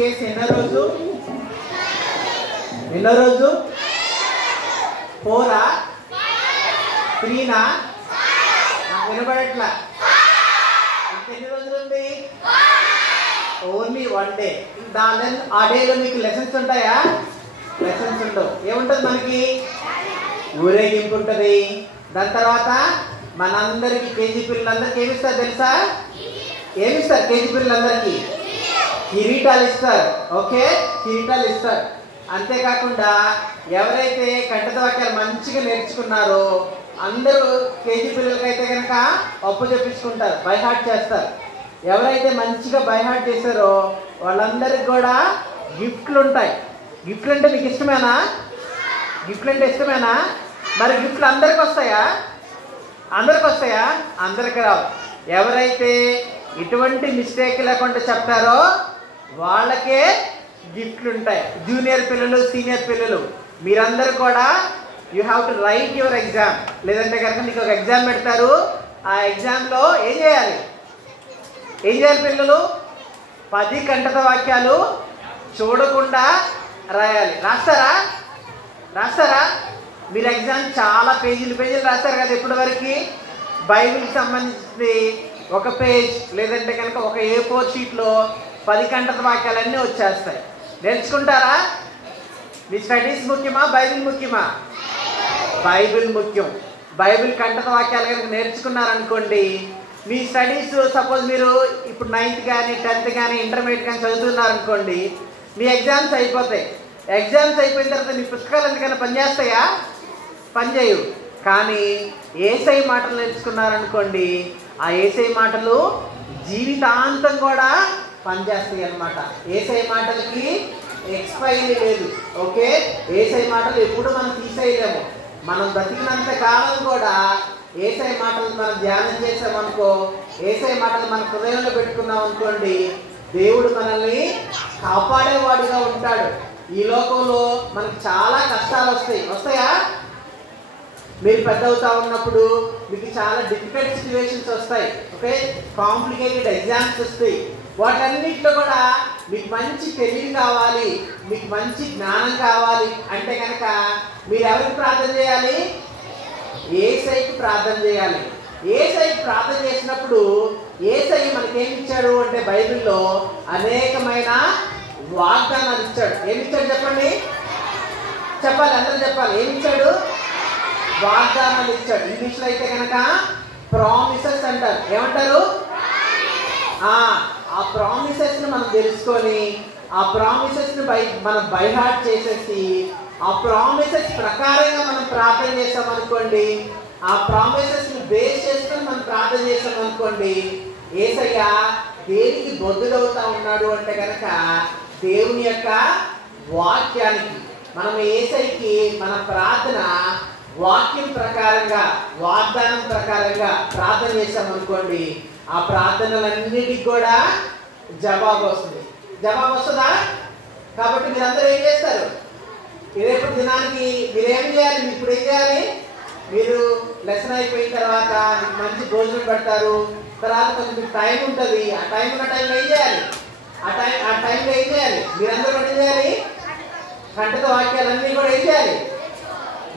Previous ఎన్నో రోజు 4 3 వినబడట్లా ఎన్ని రోజులు ఉంది ఓన్లీ 1 డే దాని ఆ డేలో మీకు లెసన్స్ ఉంటాయా లెసన్స్ ఉండవు ఏముంటుంది మనకి ఊరేగింపు ఉంటుంది దాని తర్వాత మనందరికి కేజీ పిల్లలందరికీ ఏమిస్తారు తెలుసా ఏమిస్తారు కేజీ పిల్లలందరికీ కిరీటాలు ఇస్తారు ఓకే కిరీటాలు ఇస్తారు అంతేకాకుండా ఎవరైతే కంఠత వాక్యాలు మంచిగా నేర్చుకున్నారో అందరూ కేజీ పిల్లలకైతే కనుక అప్పు చెప్పించుకుంటారు బై హార్ట్ చేస్తారు ఎవరైతే మంచిగా బై హార్ట్ చేశారో వాళ్ళందరికి కూడా గిఫ్ట్లు ఉంటాయి గిఫ్ట్లు అంటే మీకు ఇష్టమేనా గిఫ్ట్లు అంటే ఇష్టమేనా మరి గిఫ్ట్లు అందరికి వస్తాయా అందరికి రావు ఎవరైతే ఇటువంటి మిస్టేక్ లేకుండా చెప్తారో వాళ్ళకే గిఫ్ట్లు ఉంటాయి జూనియర్ పిల్లలు సీనియర్ పిల్లలు మీరందరూ కూడా you have to right your exam లేదంటే కనుక మీకు ఒక ఎగ్జామ్ పెడతారు ఆ ఎగ్జామ్లో ఏం చేయాలి పిల్లలు 10 కంఠత వాక్యాలు చూడకుండా రాయాలి రాస్తారా మీరు ఎగ్జామ్ చాలా పేజీలు రాస్తారు కదా ఇప్పటి వరకు బైబిల్కి సంబంధించి ఒక పేజ్ లేదంటే కనుక ఒక A4 షీట్లో 10 కంఠత వాక్యాలన్నీ వచ్చేస్తాయి నేర్చుకుంటారా మీ స్టడీస్ ముఖ్యమా బైబిల్ ముఖ్యమా బైబిల్ ముఖ్యం బైబిల్ కంఠత వాక్యాలు కనుక నేర్చుకున్నారనుకోండి మీ స్టడీస్ సపోజ్ మీరు ఇప్పుడు 9th కానీ 10th కానీ ఇంటర్మీడియట్ కానీ చదువుతున్నారనుకోండి మీ ఎగ్జామ్స్ అయిపోతాయి ఎగ్జామ్స్ అయిపోయిన తర్వాత మీ పుస్తకాలు ఎందుకైనా పనిచేస్తాయా పనిచేయవు కానీ యేసై మాటలు నేర్చుకున్నారనుకోండి ఆ యేసై మాటలు జీవితాంతం కూడా పనిచేస్తాయి అన్నమాట యేసై మాటలకి ఎక్స్పైరీ లేదు ఓకే యేసై మాటలు ఎప్పుడు మనం తీసేయలేము మనం బ్రతికినంత కాలం కూడా యేసై మాటలు మనం ధ్యానం చేసామనుకో యేసై మాటలు మన హృదయంలో పెట్టుకున్నాం అనుకోండి దేవుడు మనల్ని కాపాడేవాడిగా ఉంటాడు ఈ లోకంలో మనకు చాలా కష్టాలు వస్తాయా మీరు పెద్ద అవుతా ఉన్నప్పుడు మీకు చాలా డిఫికల్ట్ సిచ్యువేషన్స్ వస్తాయి ఓకే కాంప్లికేటెడ్ ఎగ్జామ్స్ వస్తాయి వాటన్నిటిలో కూడా మీకు మంచి తెలివి కావాలి మీకు మంచి జ్ఞానం కావాలి అంటే కనుక మీరు ఎవరికి ప్రార్థన చేయాలి యేసయ్యకి ప్రార్థన చేయాలి యేసయ్యకి ప్రార్థన చేసినప్పుడు యేసయ్య మనకేమి ఇచ్చాడు అంటే బైబిల్లో అనేకమైన వాగ్దానాలు ఇచ్చాడు ఏమిచ్చాడు చెప్పాలి అందరూ చెప్పాలి ఏమిచ్చాడు వాగ్దానాలు ఇచ్చాడు ఇంగ్లీష్లో అయితే కనుక ప్రామిసెస్ అంటారు ఏమంటారు ఆ ప్రామిసెస్ని మనం తెలుసుకొని ఆ ప్రామిసెస్ని మనం బై హార్ట్ చేసేసి ఆ ప్రామిసెస్ ప్రకారంగా మనం ప్రార్థన చేసామనుకోండి ఆ ప్రామిసెస్ని బేస్ చేసుకొని మనం ప్రార్థన చేసామనుకోండి యేసయ్య దేనికి బొద్దులవుతా ఉన్నాడు అంటే కనుక దేవుని యొక్క వాక్యానికి మనం యేసయ్యకి మన ప్రార్థన వాక్యం ప్రకారంగా వాగ్దానం ప్రకారంగా ప్రార్థన చేసామనుకోండి ఆ ప్రార్థనలన్నిటికి కూడా జవాబు వస్తుందా కాబట్టి మీరందరూ ఏం చేస్తారు రేపటి దినానికి మీరేం చేయాలి ఇప్పుడు ఏం చేయాలి మీరు లెసన్ అయిపోయిన తర్వాత మీకు మంచి భోజనం పెడతారు తర్వాత కొంచెం మీకు టైం ఉంటుంది ఆ టైం ఉన్న టైంలో ఏం చేయాలి ఆ టైంలో ఏం చేయాలి మీరందరూ కూడా ఏం చేయాలి కంఠత వాక్యాలన్నీ కూడా ఏం చేయాలి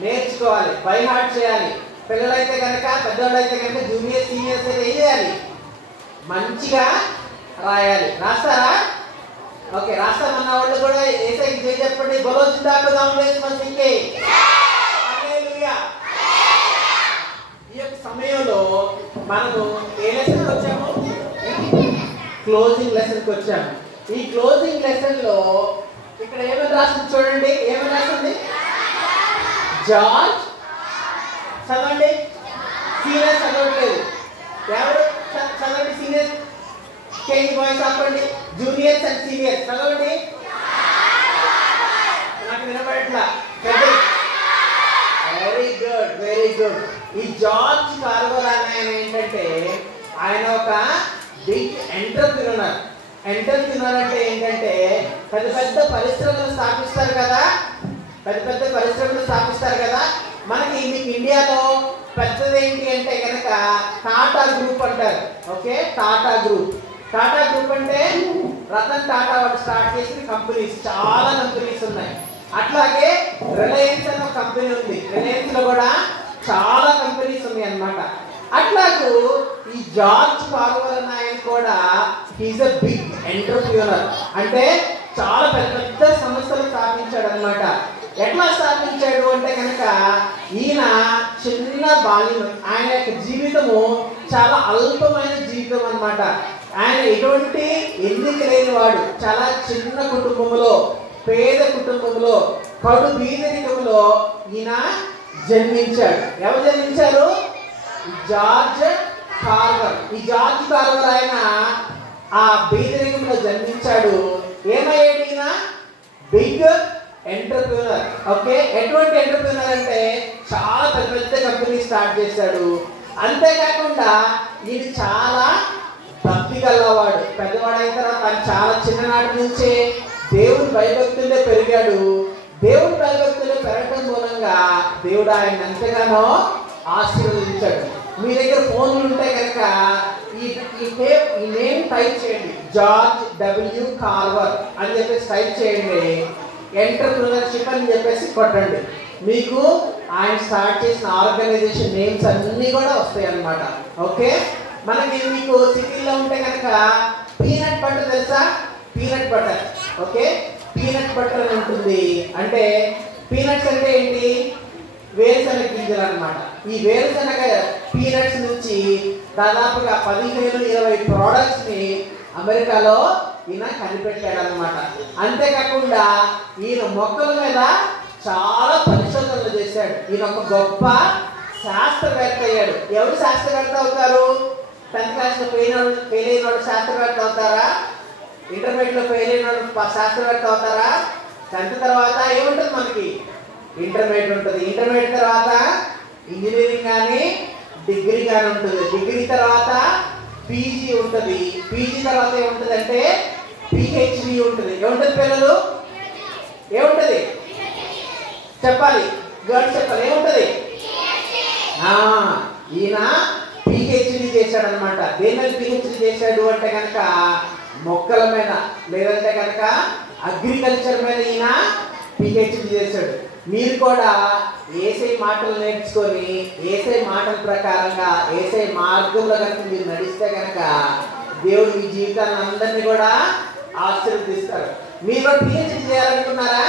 నేర్చుకోవాలి బై హార్ట్ చేయాలి పిల్లలైతే కనుక పెద్దవాళ్ళు అయితే కనుక జూనియర్ సీనియర్స్ అయితే ఏం చేయాలి మంచిగా రాయాలి రాస్తారా ఓకే రాస్తామన్న వాళ్ళు కూడా యేసయ్యకి జై చెప్పండి ఈ యొక్క సమయంలో మనము ఏ లెసన్కి వచ్చాము క్లోజింగ్ లెసన్కి వచ్చాము ఈ క్లోజింగ్ లెసన్లో ఇక్కడ ఏమని రాస్తుంది చూడండి ఏమని రాస్తుంది జార్జ్ చదవండి సీనియర్ చదవట్లేదు ఎవరు చదవండి సీనియర్ కేజీ బాయ్స్ ఆపండి జూనియర్స్ అండ్ సీనియర్స్ చదవండి నాకు వినపడట్లా వెరీ గుడ్ ఈ జార్జ్ కార్వర్ ఆయన ఏంటంటే ఆయన ఒక బిగ్ ఎంటర్ప్రినర్ అంటే ఏంటంటే పెద్ద పరిశ్రమలు స్థాపిస్తారు కదా మనకి మీకు ఇండియాలో పెద్దది ఏంటి అంటే కనుక టాటా గ్రూప్ అంటారు ఓకే టాటా టాటా గ్రూప్ అంటే రతన్ టాటా వాడు స్టార్ట్ చేసిన కంపెనీస్, చాలా కంపెనీస్ ఉన్నాయి. అట్లాగే రిలయన్స్ అనే ఒక కంపెనీ ఉంది. రిలయన్స్ లో కూడా చాలా కంపెనీస్ ఉన్నాయి అన్నమాట. అట్లాగూ ఈ జార్జ్ కార్వర్ అనే ఆయన కూడా హీస్ ఎ బిగ్ ఎంటర్‌ప్రెన్యూర్. అంటే చాలా పెద్ద పెద్ద సంస్థలు స్థాపించాడు అన్నమాట. ఎట్లా స్థాపించాడు అంటే కనుక ఈయన చిన్న బాల్యం, ఆయన యొక్క జీవితము చాలా అల్పమైన జీవితం అన్నమాట. ఆయన ఎటువంటి ఎన్నిక లేనివాడు, చాలా చిన్న కుటుంబంలో, పేద కుటుంబంలో, కడు బీదరికంలో ఈయన జన్మించాడు. ఎవరు జన్మించారు? George Carver. ఈ జార్జ్ కార్వర్ ఆయన ఆ బీదరికంలో జన్మించాడు. ఏమయ్యాడు ఈయన? Big entrepreneur. ఓకే, ఎటువంటి ఎంటర్‌ప్రెన్యూర్ అంటే చాలా పెద్ద పెద్ద కంపెనీ స్టార్ట్ చేశాడు. అంతేకాకుండా ఈయన చాలా భక్తి గలవాడు. పెద్దవాడు అయిన తర్వాత ఆయన చాలా చిన్ననాటి నుంచే దేవుని భయభక్తుల్లో పెరిగాడు. దేవుని భయభక్తుల్లో పెరగడం మూలంగా దేవుడు ఆయన ఎంతగానో ఆశీర్వదించాడు. మీ దగ్గర ఫోన్లు ఉంటే కనుక ఈ నేమ్ టైప్ చేయండి, జార్జ్ డబ్ల్యూ కార్వర్ అని చెప్పేసి టైప్ చేయండి. ఎంటర్‌ప్రెన్యూర్‌షిప్ అని చెప్పేసి కొట్టండి. మీకు ఆయన స్టార్ట్ చేసిన ఆర్గనైజేషన్ నేమ్స్ అన్నీ కూడా వస్తాయి అన్నమాట. ఓకే, మనకి మీకు సిటీలో ఉంటే కనుక పీనట్ బటర్ తెలుసా? Peanut butter. Okay, peanut butter అని ఉంటుంది. అంటే పీనట్స్ అంటే ఏంటి? వేరుశనగ గింజలు అన్నమాట. ఈ వేరుశనగ పీనట్స్ నుంచి దాదాపుగా 15-20 ప్రోడక్ట్స్ ని అమెరికాలో ఈయన కనిపెట్టాడు అన్నమాట. అంతేకాకుండా ఈయన మొక్కల మీద చాలా పరిశోధనలు చేశాడు. ఈయన ఒక గొప్ప శాస్త్రవేత్త అయ్యాడు. ఎవరు శాస్త్రవేత్త అవుతారు? 10th క్లాస్లో ఫెయిల్ అయిన వాళ్ళు శాస్త్రవేత్త అవుతారా? ఇంటర్మీడియట్లో ఫెయిల్ అయిన వాళ్ళు శాస్త్రవేత్త అవుతారా? 10th తర్వాత ఏముంటుంది మనకి? ఇంటర్మీడియట్ ఉంటుంది. ఇంటర్మీడియట్ తర్వాత ఇంజనీరింగ్ కానీ డిగ్రీ కానీ ఉంటుంది. డిగ్రీ తర్వాత పీజీ ఉంటుంది. పీజీ తర్వాత ఏముంటుంది అంటే పిహెచ్డి ఉంటుంది. ఏముంటుంది పిల్లలు? ఏముంటుంది చెప్పాలి, గర్ల్స్ చెప్పాలి. ఏముంటుంది? ఈయన పిహెచ్డి చేశాడు అనమాట. దేని మీద పిహెచ్డి చేశాడు అంటే కనుక మొక్కల మీద, లేదంటే కనుక అగ్రికల్చర్ మీద ఈయన పిహెచ్డి చేశాడు. మీరు కూడా ఏసై మాటలు నేర్చుకొని ఏసై మాటల ప్రకారంగా ఏసై మార్గంలో కనుక మీరు నడిస్తే కనుక దేవుడు మీ జీవితాన్ని అందరినీ కూడా ఆశీర్వదిస్తారు. మీరు పిహెచ్డి చేయాలనుకున్నారా?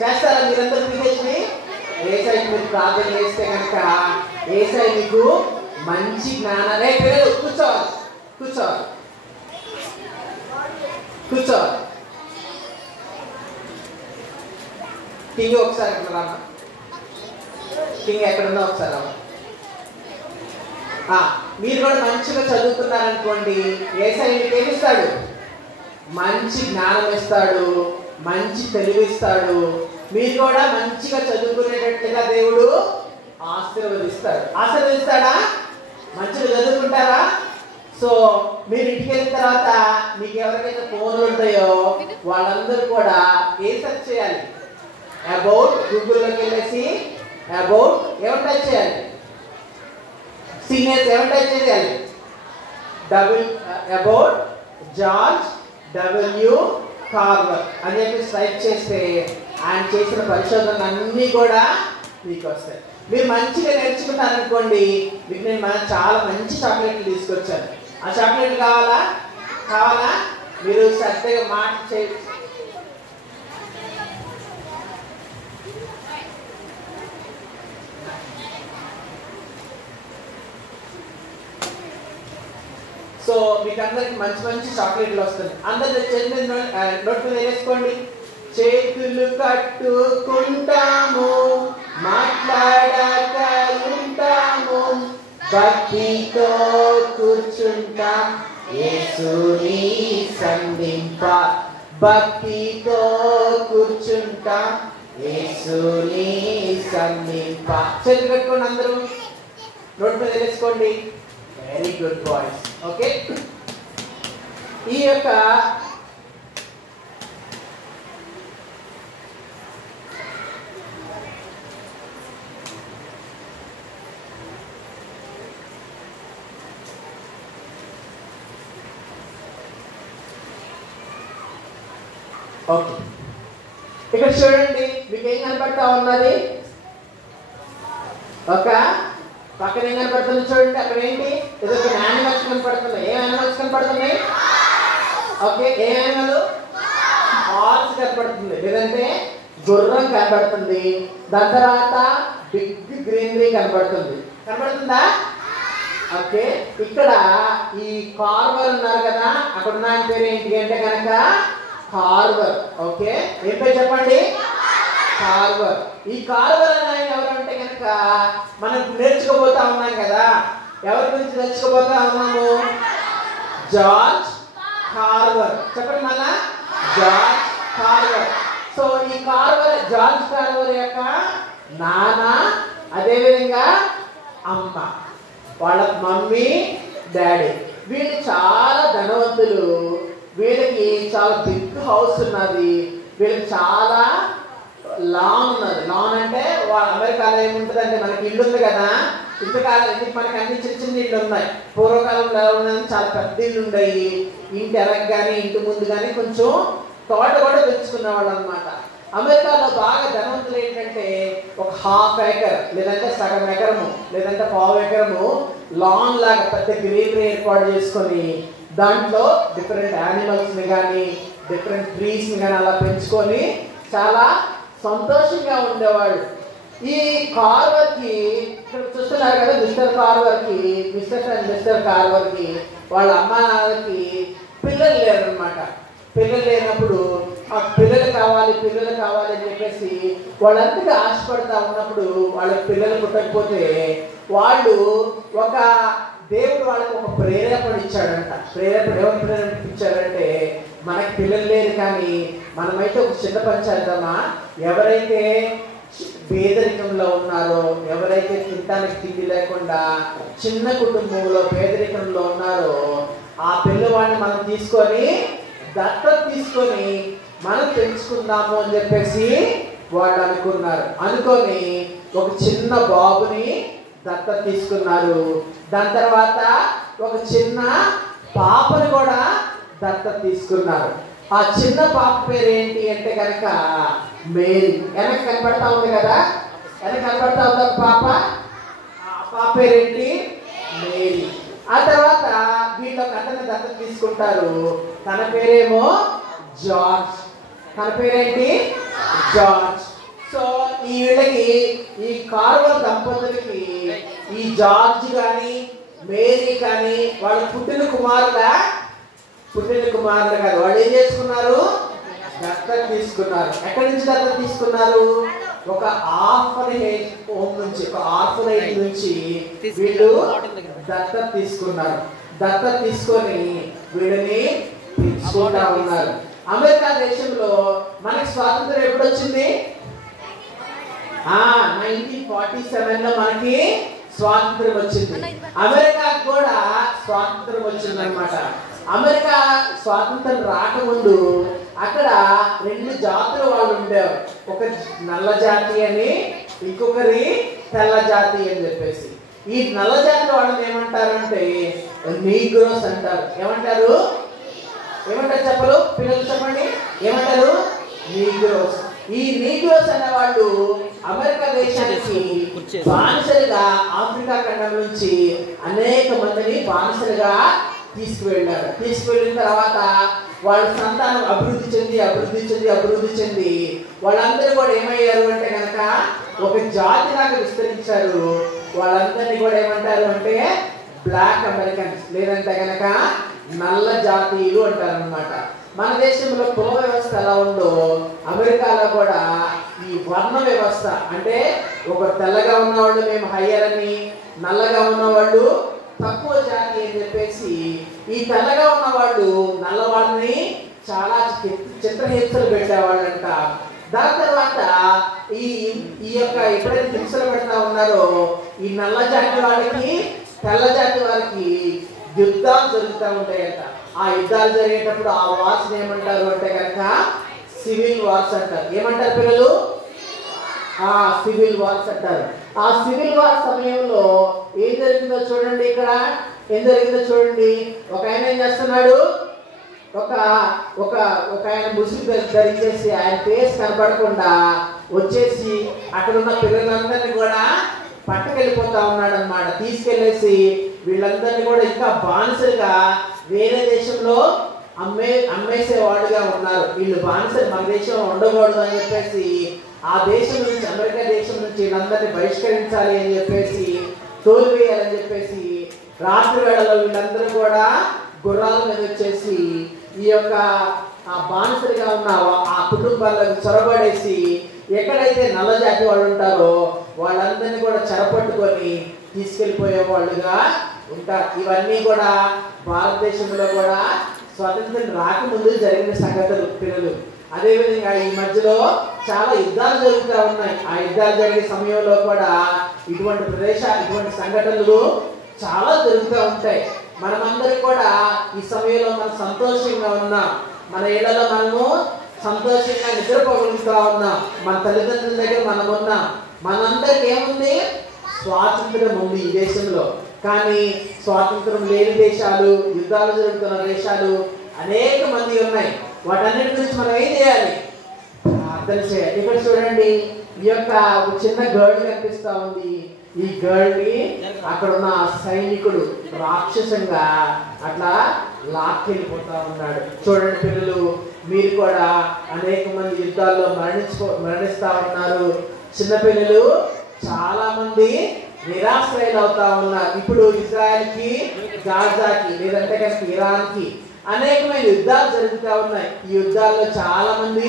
చేస్తారా మీరందరూ పిహెచ్డి? ఏసై మీరు ప్రార్థన చేస్తే కనుక ఏసై మీకు మంచి జ్ఞానాలే. పిల్లలు కూర్చోవాలి, కూర్చోవాలి, కూర్చోవాలి. కింగ్ ఒకసారి ఎక్కడ రామ్మా? కింగ్ ఎక్కడుందో ఒకసారి రామ్మా. మీరు కూడా మంచిగా చదువుతున్నారనుకోండి, యేసయ్య మీకు ఏమి ఇస్తాడు? మంచి జ్ఞానం ఇస్తాడు, మంచి తెలివి ఇస్తాడు. మీరు కూడా మంచిగా చదువుకునేటట్టుగా దేవుడు ఆశీర్వదిస్తాడు. ఆశీర్వదిస్తాడా? మంచిగా చదువుకుంటారా? సో మీరు ఇంటికి వెళ్ళిన తర్వాత మీకు ఎవరికైతే ఫోన్లు ఉంటాయో వాళ్ళందరూ కూడా ఏం సెర్చ్ చేయాలి? అబౌట్. గూగుల్లోకి వెళ్ళేసి అబౌట్ ఏమని టైప్ చేయాలి? సీనియర్స్ ఏమని టైప్ చేయాలి? అబౌట్ జార్జ్ డబ్ల్యూ కార్వర్ అని చెప్పి టైప్ చేస్తే ఆయన చేసిన పరిశోధనలు అన్నీ కూడా మీకు వస్తాయి. మీరు మంచిగా నేర్చుకున్నారనుకోండి, మీకు నేను చాలా మంచి చాక్లెట్లు తీసుకొచ్చాను. ఆ చాక్లెట్లు కావాలా? కావాలా? మీరు శ్రద్ధగా మాట చే సో మీకు అందరికి మంచి మంచి చాక్లెట్లు వస్తుంది. అందరు చేతులు నోట్ మీద వేసుకోండి. చేతులు కట్టుకుంటాము, మాట్లాడక ఉంటాము, భక్తితో కూర్చుంటాం యేసుని సంధింప. భక్తితో కూర్చుంటాం యేసుని సంధింప. చేతులు కట్టుకోండి, అందరూ నోట్ మీద వేసుకోండి. Very good boys. ఓకే, ఈ యొక్క ఓకే, ఇక్కడ చూడండి మీకు ఏం కనపడతా ఉన్నది? ఒక పక్కన ఏం కనపడుతుంది చూడండి, అక్కడ ఏంటి? ఏదో యానిమల్స్ కనపడుతున్నాయి. ఏ యానిమల్స్ కనపడుతున్నాయి? ఓకే, ఏ యానిమల్? హార్స్ కనపడుతుంది, లేదంటే గుర్రం కనపడుతుంది. దాని తర్వాత బిగ్ గ్రీనరీ కనపడుతుంది. కనపడుతుందా? ఓకే, ఇక్కడ ఈ కార్వర్ ఉన్నారు కదా, అక్కడ ఉన్న ఆయన పేరు ఏంటి అంటే కనుక కార్వర్. ఓకే, ఏం పేరు చెప్పండి? కార్వర్. ఈ కార్వర్ అనే ఆయన ఎవరు అంటే కనుక మనం నేర్చుకోబోతా ఉన్నాం కదా. ఎవరి గురించి నేర్చుకోబోతా ఉన్నాము? George Carver. చెప్పండి మళ్ళా, జార్జ్ కార్వర్. సో ఈ కార్వర్, జార్జ్ కార్వర్ యొక్క నాన్న, అదేవిధంగా అమ్మ, వాళ్ళ మమ్మీ డాడీ, వీళ్ళు చాలా ధనవంతులు. వీళ్ళకి చాలా బిగ్ హౌస్ ఉన్నది. వీళ్ళకి చాలా లాన్ ఉన్నది. లాన్ అంటే అమెరికాలో ఏముంటుంది అంటే మనకి ఇల్లు ఉంది కదా, ఇంతకాలం ఎందుకు మనకి అన్ని చిన్న చిన్న ఇళ్ళు ఉన్నాయి. పూర్వకాలంలో ఉన్నది చాలా పెద్ద ఇళ్ళు ఉన్నాయి. ఇంటి వెనక కానీ ఇంటి ముందు కానీ కొంచెం తోట కూడా పెంచుకునే వాళ్ళు అనమాట. అమెరికాలో బాగా ధనవంతులు ఏంటంటే ఒక హాఫ్ ఏకర్ లేదంటే సగం ఎకరము లేదంటే పావు ఎకరము లాన్ లాగా పెద్ద గ్రీనరీ ఏర్పాటు చేసుకొని దాంట్లో డిఫరెంట్ యానిమల్స్ని కానీ డిఫరెంట్ ట్రీస్ని కానీ అలా పెంచుకొని చాలా సంతోషంగా ఉండేవాళ్ళు. ఈ కార్వర్కి ఇక్కడ చూస్తున్నారు కదా, మిస్టర్ కార్వర్కి వాళ్ళ అమ్మా నాన్నకి పిల్లలు లేరనమాట. పిల్లలు లేనప్పుడు ఆ పిల్లలు కావాలి అని చెప్పేసి వాళ్ళంతగా ఆశపడతా ఉన్నప్పుడు వాళ్ళకి పిల్లలు పుట్టకపోతే వాళ్ళు ఒక దేవుడు వాళ్ళకి ఒక ప్రేరేపణ ఇచ్చాడంట. ఎవరు ప్రేరేపణ ఇచ్చాడంటే, మనకి పిల్లలు లేరు కానీ మనమైతే ఒక చిన్న పని చేద్దామా, ఎవరైతే పేదరికంలో ఉన్నారో, ఎవరైతే తినడానికి తిండి లేకుండా చిన్న కుటుంబంలో పేదరికంలో ఉన్నారో ఆ పిల్లవాడిని మనం తీసుకొని దత్తత తీసుకొని మనం పెంచుకుందాము అని చెప్పేసి వాళ్ళు అనుకొని ఒక చిన్న బాబుని దత్తత తీసుకున్నారు. దాని తర్వాత ఒక చిన్న పాపని కూడా దత్తత తీసుకున్నారు. ఆ చిన్న పాప పేరు ఏంటి అంటే కనుక మేరీ. వెనక కనపడతా ఉంది కదా, వెనక కనపడతా ఉంది ఒక పాప. ఆ పాప పేరేంటి? మేరీ. ఆ తర్వాత వీళ్ళు ఒక అతన్ని దత్తత తీసుకుంటారు. తన పేరేమో జార్జ్. తన పేరేంటి? జార్జ్. సో ఈ వీళ్ళకి, ఈ కార్వర్ దంపతులకి ఈ జార్జ్ కానీ మేరీ కానీ వాళ్ళు పుట్టిన కుమారులు కాదు. వాళ్ళు ఏం చేసుకున్నారు? దత్తత తీసుకున్నారు. ఎక్కడి నుంచి దత్తత తీసుకున్నారు? ఒక ఆర్ఫనేజ్ హోమ్ నుంచి, ఒక ఆర్ఫనేజ్ నుంచి వీళ్ళు దత్తత తీసుకున్నారు. దత్తత తీసుకొని వీళ్ళని తీసుకుంటా ఉన్నారు. అమెరికా దేశంలో మనకి స్వాతంత్రం ఎప్పుడు వచ్చింది? 1947లో మనకి స్వాతంత్రం వచ్చింది. అమెరికాకు కూడా స్వాతంత్రం వచ్చింది అనమాట. అమెరికా స్వాతంత్రం రాకముందు అక్కడ 2 జాతుల వాళ్ళు ఉండేవారు. ఒక నల్ల జాతి అని, ఇంకొకరి తెల్ల జాతి అని చెప్పేసి. ఈ నల్ల జాతి వాళ్ళని ఏమంటారు అంటే నీగ్రోస్ అంటారు. ఏమంటారు చెప్పలు పిల్లలు చెప్పండి, ఏమంటారు? నీగ్రోస్. ఈ నీగ్రోస్ అనే వాళ్ళు అమెరికా దేశానికి బానిసలుగా ఆఫ్రికా ఖండం నుంచి అనేక మందిని బానిసలుగా తీసుకువెళ్ళిన తర్వాత వాళ్ళ సంతానం అభివృద్ధి చెంది వాళ్ళందరూ కూడా ఏమయ్యారు అంటే కనుక ఒక జాతి లాగా విస్తరించారు. వాళ్ళందరినీ కూడా ఏమంటారు అంటే బ్లాక్ అమెరికన్స్, లేదంటే కనుక నల్ల జాతీయులు అంటారు అనమాట. మన దేశంలో కుల వ్యవస్థ ఎలా ఉందో అమెరికాలో కూడా ఈ వర్ణ వ్యవస్థ, అంటే ఒక తెల్లగా ఉన్నవాళ్ళు మేము హయ్యర్ అని, నల్లగా ఉన్నవాళ్ళు తక్కువ జాతి అని చెప్పేసి ఈ తెల్లగా ఉన్న వాళ్ళు నల్లవాళ్ళని చాలా చిత్రహింసలు పెట్టేవాళ్ళంట. దాని తర్వాత ఈ యొక్క ఎప్పుడైతే హింసలు పెడతా ఉన్నారో ఈ నల్ల జాతి వాళ్ళకి తెల్ల జాతి వారికి యుద్ధాలు జరుగుతూ ఉంటాయట. ఆ యుద్ధాలు జరిగేటప్పుడు ఆ వార్స్ ఏమంటారు అంటే కనుక సివిల్ వార్స్ అంటారు. ఏమంటారు పిల్లలు? సివిల్ వార్స్ అంటారు. ఆ సివిల్ వార్ సమయంలో ఏం జరిగిందో చూడండి. ఇక్కడ ఏం జరిగిందో చూడండి. ఒక ఆయన ఏం చేస్తున్నాడు? ఒక ఒక ఒక ఆయన ముసుగు ధరించేసి ఆయన ఫేస్ కనపడకుండా వచ్చేసి అక్కడ ఉన్న పిల్లలందరినీ కూడా పట్టుకెళ్ళిపోతా ఉన్నాడు అనమాట. తీసుకెళ్ళేసి వీళ్ళందరినీ కూడా ఇంకా బానిసలుగా వేరే దేశంలో అమ్మేసేవాడుగా ఉన్నారు. వీళ్ళు బానిసలు మన దేశంలో ఉండకూడదు అని చెప్పేసి ఆ దేశం నుంచి, అమెరికా దేశం నుంచి వీళ్ళందరినీ బహిష్కరించాలి అని చెప్పేసి, తోలివేయాలని చెప్పేసి రాత్రి వేళలో వీళ్ళందరూ కూడా గుర్రాల మీద వచ్చేసి ఈ యొక్క ఆ బానిసలుగా ఉన్న ఆ కుటుంబాలకు చొరబడేసి ఎక్కడైతే నల్ల జాతి వాళ్ళు ఉంటారో వాళ్ళందరినీ కూడా చెరపట్టుకొని తీసుకెళ్ళిపోయే వాళ్ళుగా ఉంటారు. ఇవన్నీ కూడా భారతదేశంలో కూడా స్వాతంత్రం రాకముందు జరిగిన సంగతులు పిల్లలు. అదేవిధంగా ఈ మధ్యలో చాలా యుద్ధాలు జరుగుతూ ఉన్నాయి. ఆ యుద్ధాలు జరిగే సమయంలో కూడా ఇటువంటి సంఘటనలు చాలా జరుగుతూ ఉంటాయి. మనమందరం కూడా ఈ సమయంలో మనం సంతోషంగా ఉన్నాం. మన ఇళ్లలో మనము సంతోషంగా నిద్రపోగలుగుతూ ఉన్నాం. మన తల్లిదండ్రుల దగ్గర మనం ఉన్నాం. మనందరికి ఏముంది? స్వాతంత్రం ఉంది ఈ దేశంలో. కానీ స్వాతంత్రం లేని దేశాలు, యుద్ధాలు జరుగుతున్న దేశాలు అనేక మంది ఉన్నాయి. వాటన్నిటి గురించి మనం ఏం చేయాలి? ప్రార్థన చేయాలి. ఇక్కడ చూడండి, ఈ యొక్క చిన్న గర్ల్ కనిపిస్తా ఉంది. ఈ గర్ల్ని అక్కడ ఉన్న సైనికుడు రాక్షసంగా అట్లా లాక్కెళ్ళిపోతా ఉన్నాడు. చూడండి పిల్లలు, మీరు కూడా అనేక మంది యుద్ధాల్లో మరణిస్తా ఉన్నారు. చిన్నపిల్లలు చాలా మంది నిరాశ్రయులు అవుతా ఉన్నారు. ఇప్పుడు ఇజ్రాయెల్కి, గాజాకి, లేదంటే కనుక ఇరాన్కి అనేకమైన యుద్ధాలు జరుగుతూ ఉన్నాయి. ఈ యుద్ధాల్లో చాలా మంది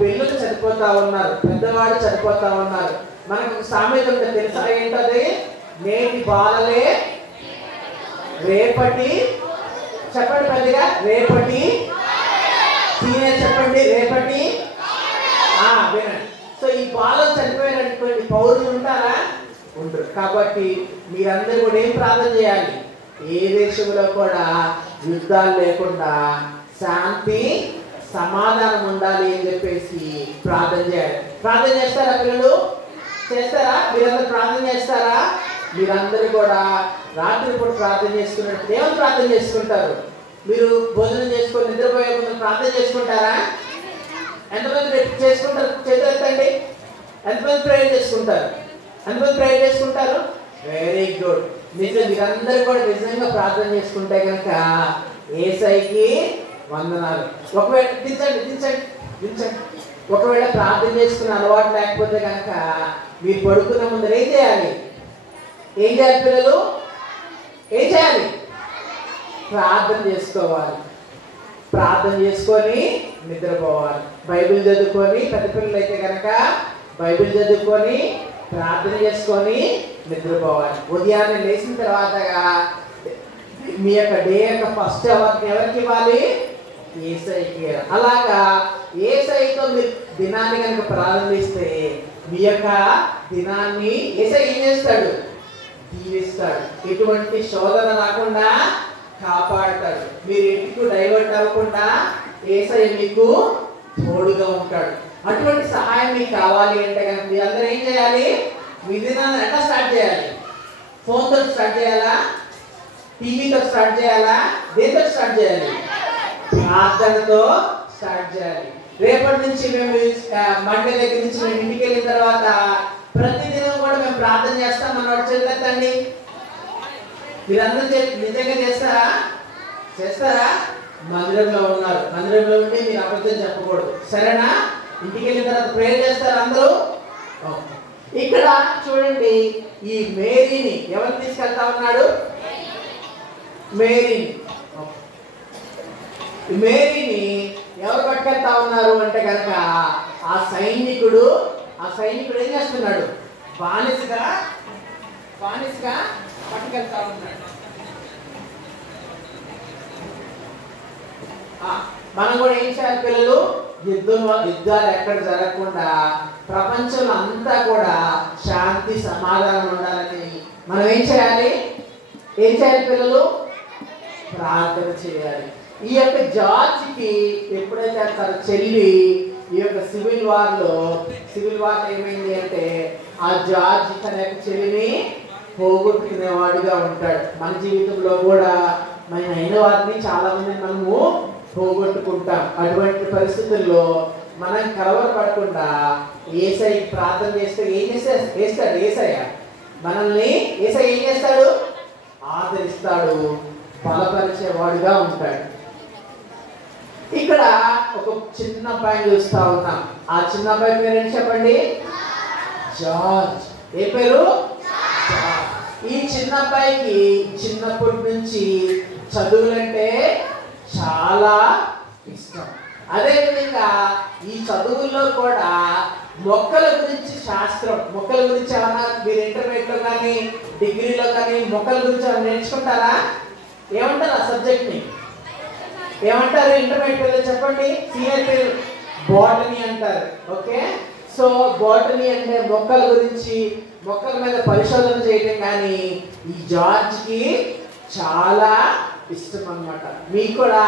పిల్లలు చనిపోతా ఉన్నారు, పెద్దవాడు చనిపోతా ఉన్నారు. మనకు సామెత ఉంటే తెలుసా? ఏంటది? నేటి బాలలే రేపటి, చెప్పండి పెద్దగా, రేపటి సీనియర్ చెప్పండి, రేపటి వినండి. సో ఈ బాలలు చనిపోయినటువంటి పౌరులు ఉంటారా? ఉంటారు. కాబట్టి మీరందరూ కూడా ఏం ప్రార్థన చేయాలి? ఏ దేశంలో కూడా యుద్ధాలు లేకుండా శాంతి సమాధానం ఉండాలి అని చెప్పేసి ప్రార్థన చేయాలి. ప్రార్థన చేస్తారా పిల్లలు? చేస్తారా? మీరందరూ ప్రార్థన చేస్తారా? మీరందరూ కూడా రాత్రిపూట ప్రార్థన చేసుకున్నట్టు ఏమని ప్రార్థన చేసుకుంటారు? మీరు భోజనం చేసుకొని నిద్రపోయే ముందు ప్రార్థన చేసుకుంటారా? ఎంతమంది చేసుకుంటారు? చేతులెత్తండి. ఎంతమంది ప్రేయర్ చేసుకుంటారు? ఎంతమంది ప్రేయర్ చేసుకుంటారు? Very good. మీరందరూ కూడా నిజంగా ప్రార్థన చేసుకుంటే కనుక యేసయ్యకి వందనాలు. ఒకవేళ దించండి. ఒకవేళ ప్రార్థన చేసుకునే అలవాటు లేకపోతే కనుక మీరు పడుకునే ముందర ఏం చేయాలి పిల్లలు? ఏం చేయాలి? ప్రార్థన చేసుకోవాలి. ప్రార్థన చేసుకొని నిద్రపోవాలి. బైబిల్ చదువుకొని, పెద్ద పిల్లలు అయితే కనుక బైబిల్ చదువుకొని ప్రార్థన చేసుకొని నిద్రపోవాలి. ఉదయాన్నే లేచిన తర్వాత మీ యొక్క డే యొక్క ఫస్ట్ ఎవరికి ఇవ్వాలి? యేసయ్యకి. అలాగా యేసయ్యతో మీరు దినాన్ని కనుక ప్రారంభిస్తే మీ యొక్క దినాన్ని యేసయ్య ఏం చేస్తాడు? దీవిస్తాడు. ఎటువంటి శోధన రాకుండా కాపాడతాడు. మీరు ఎటుకు డైవర్ట్ అవ్వకుండా యేసయ్య మీకు తోడుగా ఉంటాడు. అటువంటి సహాయం మీకు కావాలి అంటే కనుక మీరందరూ ఏం చేయాలి? మీ దినాన్ని ఎట్లా స్టార్ట్ చేయాలి? ఫోన్తో స్టార్ట్ చేయాలా? టీవీతో స్టార్ట్ చేయాలా? దేంతో స్టార్ట్ చేయాలి? ప్రార్థనతో స్టార్ట్ చేయాలి. రేపటి నుంచి మేము మండే దగ్గర నుంచి మేము ఇంటికి వెళ్ళిన తర్వాత ప్రతిదినం కూడా మేము ప్రార్థన చేస్తాం. మన చేతులెత్తండి. మీరందరూ నిజంగా చేస్తారా? మందిరంలో ఉన్నారు. మందిరంలో ఉంటే మీరు అబద్ధం చెప్పకూడదు, సరేనా? ఇంటికి వెళ్ళిన తర్వాత ప్రేయర్ చేస్తారు అందరూ. ఇక్కడ చూడండి, ఈ మేరీని ఎవరు తీసుకెళ్తా ఉన్నాడు? మేరీని ఎవరు పట్టుకెళ్తా ఉన్నారు అంటే కనుక ఆ సైనికుడు ఏం చేస్తున్నాడు? బానిసగా పట్టుకెళ్తా ఉన్నాడు. మనం కూడా ఏం చేయాలి పిల్లలు? యుద్ధాలు ఎక్కడ జరగకుండా ప్రపంచంలో అంతా కూడా శాంతి సమాధానం ఉండాలని మనం ఏం చేయాలి పిల్లలు? ప్రార్థన చేయాలి. ఈ యొక్క జార్జ్కి ఎప్పుడైతే తన చెల్లి ఈ యొక్క సివిల్ వార్ ఏమైంది అంటే ఆ జార్జ్ తన యొక్క చెల్లిని పోగొట్టుకునేవాడుగా ఉంటాడు. మన జీవితంలో కూడా మన అయిన వారిని చాలా మంది మనము పోగొట్టుకుంటాం. అటువంటి పరిస్థితుల్లో మనం కలవరపడకుండా యేసయ్యకి ప్రార్థన చేస్తే ఏం చేస్తాడు యేసయ్య? మనల్ని యేసయ్య ఏం చేస్తాడు? ఆదరిస్తాడు, బలపరిచేవాడుగా ఉంటాడు. ఇక్కడ ఒక చిన్న అబ్బాయిని చూస్తా ఉన్నాం. ఆ చిన్న అబ్బాయి పేరు ఏంటి చెప్పండి? జార్జ్. ఏ పేరు? ఈ చిన్న అబ్బాయికి చిన్నప్పటి నుంచి చదువులంటే చాలా ఇష్టం. అదేవిధంగా ఈ చదువుల్లో కూడా మొక్కల గురించి శాస్త్రం, మొక్కల గురించి ఏమన్నా మీరు ఇంటర్మీడియట్లో కానీ డిగ్రీలో కానీ మొక్కల గురించి ఏమైనా నేర్చుకుంటారా? ఏమంటారు ఆ సబ్జెక్ట్ని? ఏమంటారు ఇంటర్మీడియట్లో? చెప్పండి. సీనియర్ పేరు బాటనీ అంటారు. ఓకే, సో బాటనీ అంటే మొక్కల గురించి, మొక్కల మీద పరిశోధన చేయడం కానీ ఈ జార్జ్కి చాలా ఇష్టం అన్నమాట. మీకు కూడా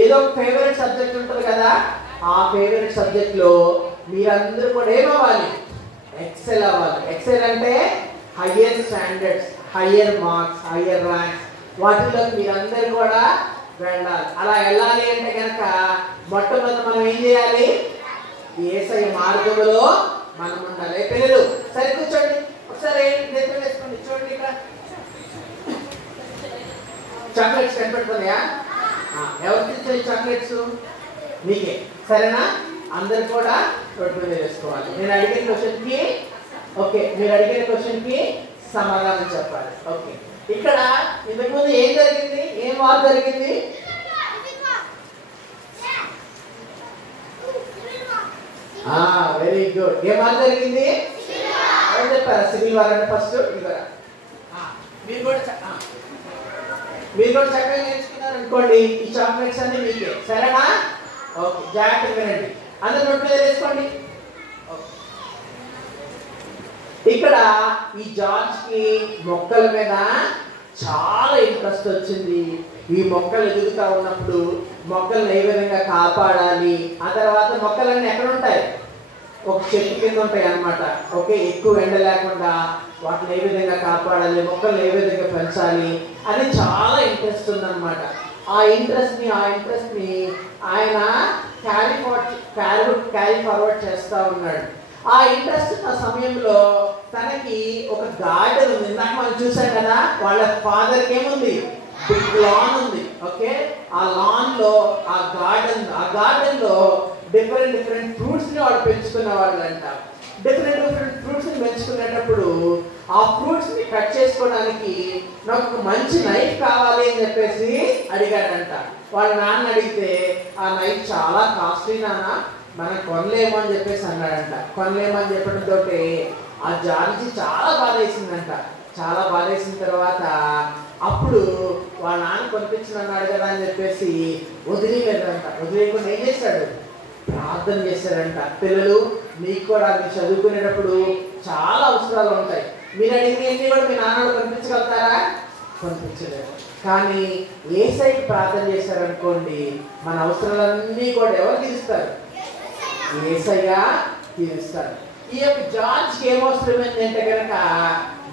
ఏదో ఒక ఫేవరెట్ సబ్జెక్ట్ ఉంటుంది కదా, ఆ ఫేవరెట్ సబ్జెక్ట్లో మీరందరూ కూడా ఏమవ్వాలి? ఎక్సెల్ అవ్వాలి. ఎక్సెల్ అంటే higher standards, higher marks, higher ranks, వాటిలో మీరందరూ కూడా వెళ్ళాలి. అలా వెళ్ళాలి అంటే కనుక మొట్టమొదటి మనం ఏం చేయాలి? యేసయ్య మార్గంలో మనం ఉండాలి. పిల్లలు సరే కూర్చోండి, ఒకసారి నెత్తి వేసుకోండి. చూడండి ఇక్కడ చాక్లెట్స్ కనిపెట్టుకున్నాయా? ఎవరు తెచ్చారు చాక్లెట్స్? మీకే, సరేనా? అందరు కూడా తొట్టు వేసుకోవాలి. నేను అడిగిన క్వశ్చన్కి ఓకే, మీరు అడిగిన క్వశ్చన్కి సమాధానం చెప్పాలి. ఓకే, ఇక్కడ ఇంతకుముందు ఏం జరిగింది? ఏం వార్ జరిగింది? Very good. ఏం వార్ జరిగింది? ఏం చెప్పారా? సివిల్ వార్ అంటే ఫస్ట్ ఇవరా. మీరు కూడా చక్కగా నేర్చుకున్నారు అనుకోండి, ఈ చాక్లెట్స్ అన్ని మీకే, సరేనా? ఓకే, జాగ్రత్తగా వినండి. అందరు నోట్ మీద వేసుకోండి. ఇక్కడ ఈ జార్జ్కి మొక్కల మీద చాలా ఇంట్రెస్ట్ వచ్చింది. ఈ మొక్కలు ఎదుగుతా ఉన్నప్పుడు మొక్కలను ఏ విధంగా కాపాడాలి, ఆ తర్వాత మొక్కలన్నీ ఎక్కడ ఉంటాయి? ఒక చెట్టు కింద ఉంటాయి అన్నమాట. ఓకే, ఎక్కువ ఎండ లేకుండా వాటిని ఏ విధంగా కాపాడాలి, మొక్కలు ఏ విధంగా పెంచాలి అని చాలా ఇంట్రెస్ట్ ఉందన్నమాట. ఆ ఇంట్రెస్ట్ని ఆయన క్యారీ ఫార్వర్డ్ చేస్తూ ఉన్నాడు. ఆ ఇంట్రెస్ట్ ఉన్న సమయంలో తనకి ఒక గార్డెన్ ఉంది. ఇందాక మనం చూసాం కదా, వాళ్ళ ఫాదర్కి ఏముంది? బిగ్ లాన్ ఉంది. ఓకే, ఆ లాన్ లో ఆ గార్డెన్ లో డిఫరెంట్ ఫ్రూట్స్ ని వాడు పెంచుకున్న వాళ్ళు అంట. డిఫరెంట్ ఫ్రూట్స్ ని పెంచుకునేటప్పుడు ఆ ఫ్రూట్స్ ని కట్ చేసుకోవడానికి నాకు ఒక మంచి నైఫ్ కావాలి అని చెప్పేసి అడిగాడంట. వాళ్ళ నాన్న అడిగితే ఆ నైఫ్ చాలా కాస్ట్లీ నాన్న, మనం కొనలేము అని చెప్పేసి అన్నాడంట. కొనలేము అని చెప్పడంతో ఆ జార్జి చాలా బాధ వేసిందంట. చాలా బాధ వేసిన తర్వాత అప్పుడు వాళ్ళ నాన్న కొనిపించనన్నాడు కదా అని చెప్పేసి వదిలేదంట. వదిలేకుండా ఏం చేశాడు? ప్రార్థన చేశాడంట. పిల్లలు, మీకు కూడా మీరు చదువుకునేటప్పుడు చాలా అవసరాలు ఉంటాయి. మీరు అడిగినవి కూడా మీ నాన్నలు కొనిపించగలుగుతారా? కొనిపించలేరు. కానీ యేసయ్యకి ప్రార్థన చేశారనుకోండి, మన అవసరాలన్నీ కూడా ఎవరు తీరుస్తారు? యేసయ్య తీరుస్తారు. ఈ యొక్క జార్జ్కి ఏమవసరమైంది అంటే కనుక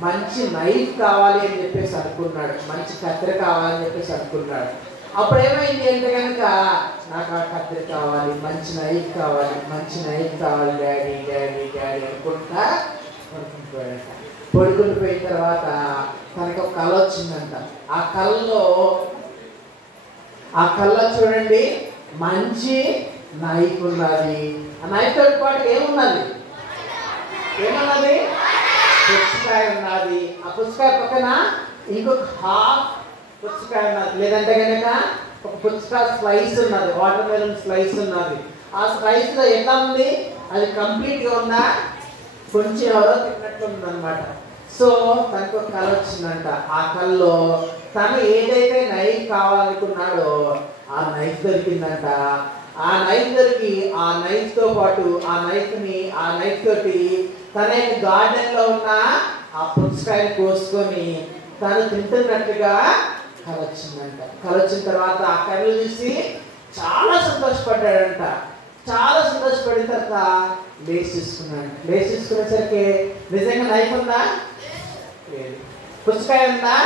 మంచి నైఫ్ కావాలి అని చెప్పేసి అనుకున్నాడు, మంచి కత్తెర కావాలని చెప్పేసి అనుకున్నాడు. అప్పుడు ఏమైంది అంటే కనుక నాకు ఆ కత్తెర కావాలి, మంచి నైఫ్ కావాలి, మంచి నైఫ్ కావాలి డాడీ డాడీ డాడీ అనుకుంటా పడుకుంటుపోయాడంట. పడుకుని పోయిన తర్వాత తనకు ఒక కళ వచ్చిందంట. ఆ కళ్ళ చూడండి మంచి నైఫ్ ఉన్నది. ఆ నైఫ్ తో పాటు ఏమున్నది? పుచ్చకాయ ఉన్నది. ఆ పుచ్చకాయ పక్కన ఇంకొక హాఫ్ పుచ్చకాయ ఉన్నది. లేదంటే కనుక ఒక పుచ్చకాయ స్లైస్ ఉన్నది, వాటర్ మెలన్ స్లైస్ ఉన్నది. ఆ స్లైస్ లో ఎట్లా ఉంది? అది కంప్లీట్ గా ఉందా? కొంచెం ఎవరో తిన్నట్లు ఉందన్నమాట. సో తనకు ఒక కళ వచ్చిందంట. ఆ కళలో తను ఏదైతే నైఫ్ కావాలనుకున్నాడో ఆ నైఫ్ దొరికిందంట. ఆ నైఫ్ దొరికి ఆ నైఫ్ తో పాటు ఆ నైఫ్ తోటి తన యొక్క గార్డెన్ లో ఉన్న ఆ పుచ్చకాయని కోసుకొని తను తింటున్నట్టుగా కళ వచ్చిందంట. కళ వచ్చిన తర్వాత ఆ కళ్ళు చూసి చాలా సంతోషపడ్డాడంట. చాలా సంతోషపడిన తర్వాత లేచి తీసుకున్నాడు. లేచి తీసుకునేసరికి నిజంగా నైఫ్ ఉందా? లేదు. పుచ్చకాయ ఉందా?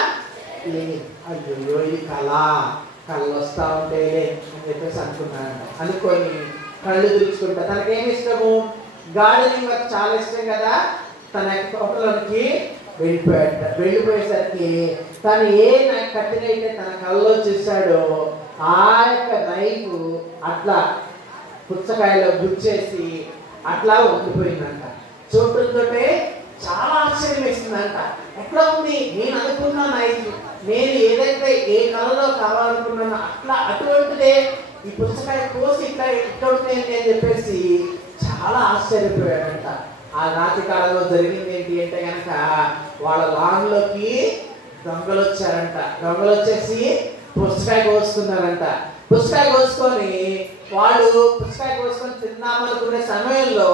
లేదు. అయ్యో ఈ కళ కళ్ళు వస్తూ ఉంటాయి అని చెప్పేసి అనుకున్నాడంట. అనుకొని కళ్ళు తుడుచుకుంటా, తనకేమి ఇష్టము, గార్డెనింగ్ వర్క్ చాలా ఇష్టం కదా, తన తోటలోకి వెళ్ళిపోయాట. వెళ్ళిపోయేసరికి తను ఏ కత్తినైతే తన కళ్ళలో చూశాడో ఆ యొక్క నైఫ్ అట్లా పుచ్చకాయలో గుచ్చేసి అట్లా ఉండిపోయిందంట. చూడటంతో చాలా ఆశ్చర్యం వేసిందంట. ఎట్లా ఉంది, నేను అనుకున్న నైఫ్, నేను ఏదైతే ఏ కళలో కావాలనుకున్నానో అట్లా అటువంటిదే ఈ పుచ్చకాయ కోసి ఇట్లా ఉంది అని చెప్పేసి చాలా ఆశ్చర్యపోయాడంట. ఆ రాత్రి కాలంలో జరిగింది ఏంటి అంటే కనుక వాళ్ళ లాన్లోకి దొంగలు వచ్చారంట. దొంగలు వచ్చేసి పుచ్చకాయ కోసుకున్నారంట. పుచ్చకాయ కోసుకొని వాళ్ళు పుచ్చకాయ కోసుకొని తిందామనుకునే సమయంలో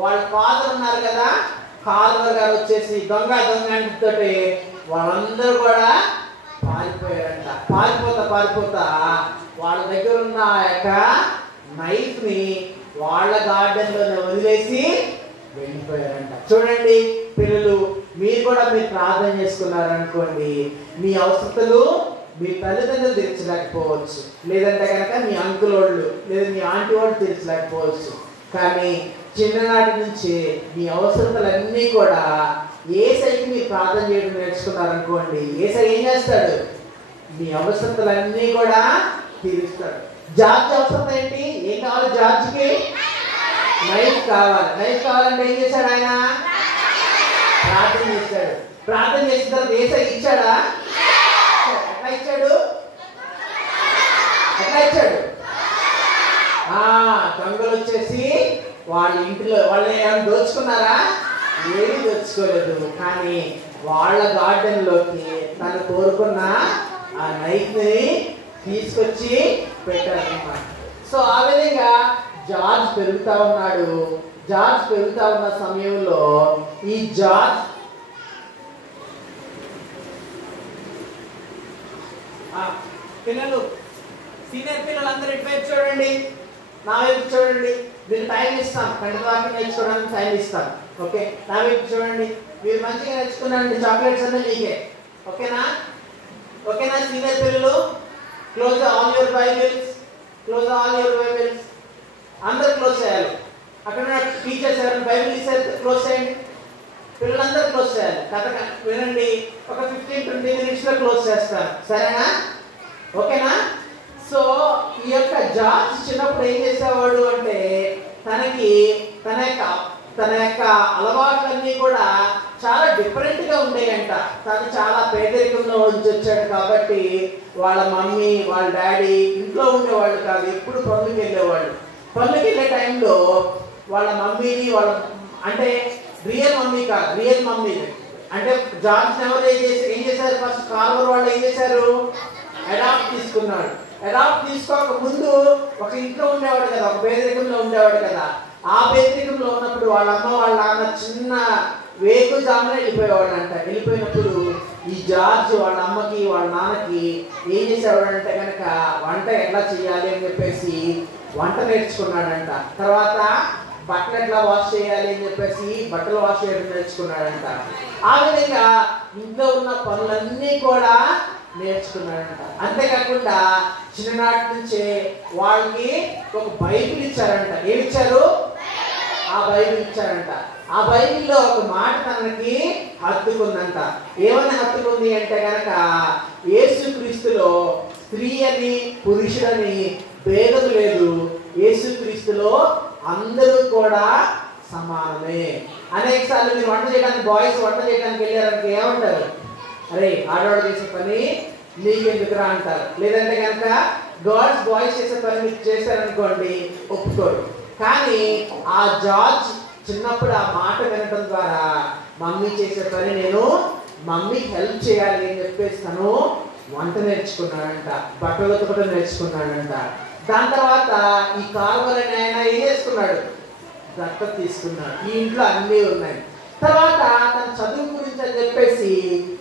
వాళ్ళ ఫాదర్ ఉన్నారు కదా, ఫాదర్ గారు వచ్చేసి దొంగ అంటే వాళ్ళందరూ కూడా పారిపోయారంట. పారిపోతా వాళ్ళ దగ్గర ఉన్న ఆ యొక్క నైఫ్ ని వాళ్ళ గార్డెన్ లోనే వదిలేసి వెళ్ళిపోయారంట. చూడండి పిల్లలు, మీరు కూడా మీరు ప్రార్థన చేసుకున్నారనుకోండి, మీ అవసరతలు మీ తల్లిదండ్రులు తీర్చలేకపోవచ్చు, లేదంటే కనుక మీ అంకుల్ వాళ్ళు లేదా మీ ఆంటీ వాళ్ళు తీర్చలేకపోవచ్చు. కానీ చిన్ననాటి నుంచి మీ అవసరతలన్నీ కూడా యేసయ్యకి మీరు ప్రార్థన చేయడం నేర్చుకున్నారనుకోండి, యేసయ్య ఏం చేస్తాడు, మీ అవసరతలన్నీ కూడా తీరుస్తాడు. జార్జ్ అవసరం ఏంటి, ఏం కావాలి జార్జ్కి? నైఫ్ కావాలి. నైఫ్ కావాలంటే ఏం చేశాడు ఆయన? ప్రార్థన చేశాడు. ప్రార్థన చేసిన తర్వాత యేసయ్య ఇచ్చాడా? ఎట్లా ఇచ్చాడు? దొంగలు వచ్చేసి వాళ్ళ ఇంటిలో వాళ్ళు ఏమైనా దోచుకున్నారా? ఏమీ దోచుకోలేదు. కానీ వాళ్ళ గార్డెన్ లోకి తను కోరుకున్న ఆ నైఫ్ ని తీసుకొచ్చి పెట్టారన్నమాట. సో ఆ విధంగా జార్జ్ పెరుగుతా ఉన్నాడు. జార్జ్ పెరుగుతా ఉన్న సమయంలో ఈ జార్జ్ పిల్లలు, సీనియర్ పిల్లలందరూ ఇటువైపు చూడండి, నా వైపు చూడండి. మీరు టైం ఇస్తాం, గంట దాకా నేర్చుకోవడానికి టైం ఇస్తాం. ఓకే, నా వైపు చూడండి. మీరు మంచిగా నేర్చుకున్నారండి, చాక్లెట్స్ అన్నీ మీకే. ఓకేనా? సీనియర్ పిల్లలు, క్లోజ్ ఆల్ యువర్ బైబిల్స్. అందరూ క్లోజ్ చేయాలి. అక్కడ టీచర్స్ ఎవరైనా బైబిల్ ఇస్తారు క్లోజ్ చేయండి. పిల్లలందరూ క్లోజ్ చేయాలి. కథ వినండి, ఒక 15-20 minutes క్లోజ్ చేస్తారు. సరేనా? ఓకేనా? సో ఈ యొక్క జార్జ్ చిన్నప్పుడు ఏం చేసేవాడు అంటే తన యొక్క అలవాట్లన్నీ కూడా చాలా డిఫరెంట్గా ఉండేయంట. తను చాలా పేదరికంలో వచ్చాడు కాబట్టి వాళ్ళ మమ్మీ వాళ్ళ డాడీ ఇంట్లో ఉండేవాళ్ళు కాదు, ఎప్పుడు పనులకు వెళ్ళేవాళ్ళు. పనులకు వెళ్ళే టైంలో వాళ్ళ మమ్మీని అంటే రియల్ మమ్మీ అంటే జార్జ్ ఎవరు ఏం చేశారు, ఫస్ట్ కార్వర్ వాళ్ళు ఏం చేశారు, అడాప్ట్ తీసుకున్నాడు. అడాప్ట్ తీసుకోక ముందు ఒక ఇంట్లో ఉండేవాడు కదా, ఒక పేదరికంలో ఉండేవాడు కదా. ఆ పేదరికంలో ఉన్నప్పుడు వాళ్ళ అమ్మ వాళ్ళ నాన్న చిన్న వేకుజామున వెళ్ళిపోయేవాడు అంట. వెళ్ళిపోయినప్పుడు ఈ జార్జ్ వాళ్ళ అమ్మకి వాళ్ళ నాన్నకి ఏం చేసేవాడు అంటే కనుక వంట ఎట్లా చేయాలి అని చెప్పేసి వంట నేర్చుకున్నాడంట. తర్వాత బట్టలు ఎట్లా వాష్ చేయాలి అని చెప్పేసి బట్టలు వాష్ చేయడం నేర్చుకున్నాడంట. ఆ విధంగా ఇంట్లో ఉన్న పనులన్నీ కూడా నేర్చుకున్నాడంట. అంతేకాకుండా చిన్ననాటి నుంచే వాళ్ళకి ఒక బైబిల్ ఇచ్చారంట. ఏమిచ్చారు? ఆ బైబిల్ ఇచ్చారంట. ఆ బైబిల్లో ఒక మాట తనకి హత్తుకుందంట. ఏమని హత్తుకుంది అంటే కనుక యేసుక్రీస్తులో స్త్రీ అని పురుషుడని భేదం లేదు, యేసుక్రీస్తులో అందరూ కూడా సమానమే. అనేక సార్లు మీరు వంట చేయడానికి బాయ్స్ వంట చేయడానికి వెళ్ళారంటే ఏమంటారు, అరే ఆడవాడు చేసే పని నీకెందుకురా అంటారు. లేదంటే కనుక గర్ల్స్ బాయ్స్ చేసే పని మీరు చేశారనుకోండి ఒప్పుకోరు. కానీ ఆ జార్జ్ చిన్నప్పుడు ఆ మాట వినడం ద్వారా మమ్మీ చేసే పని నేను మమ్మీకి హెల్ప్ చేయాలి అని చెప్పేసి తను వంట నేర్చుకున్నాడంట, బట్టలు ఉతకడం నేర్చుకున్నాడంట. దాని తర్వాత ఈ కార్వలని ఆయన ఏం చేసుకున్నాడు, దత్తత తీసుకున్నాడు. ఈ ఇంట్లో అన్నీ ఉన్నాయి. తర్వాత తన చదువు గురించి అని చెప్పేసి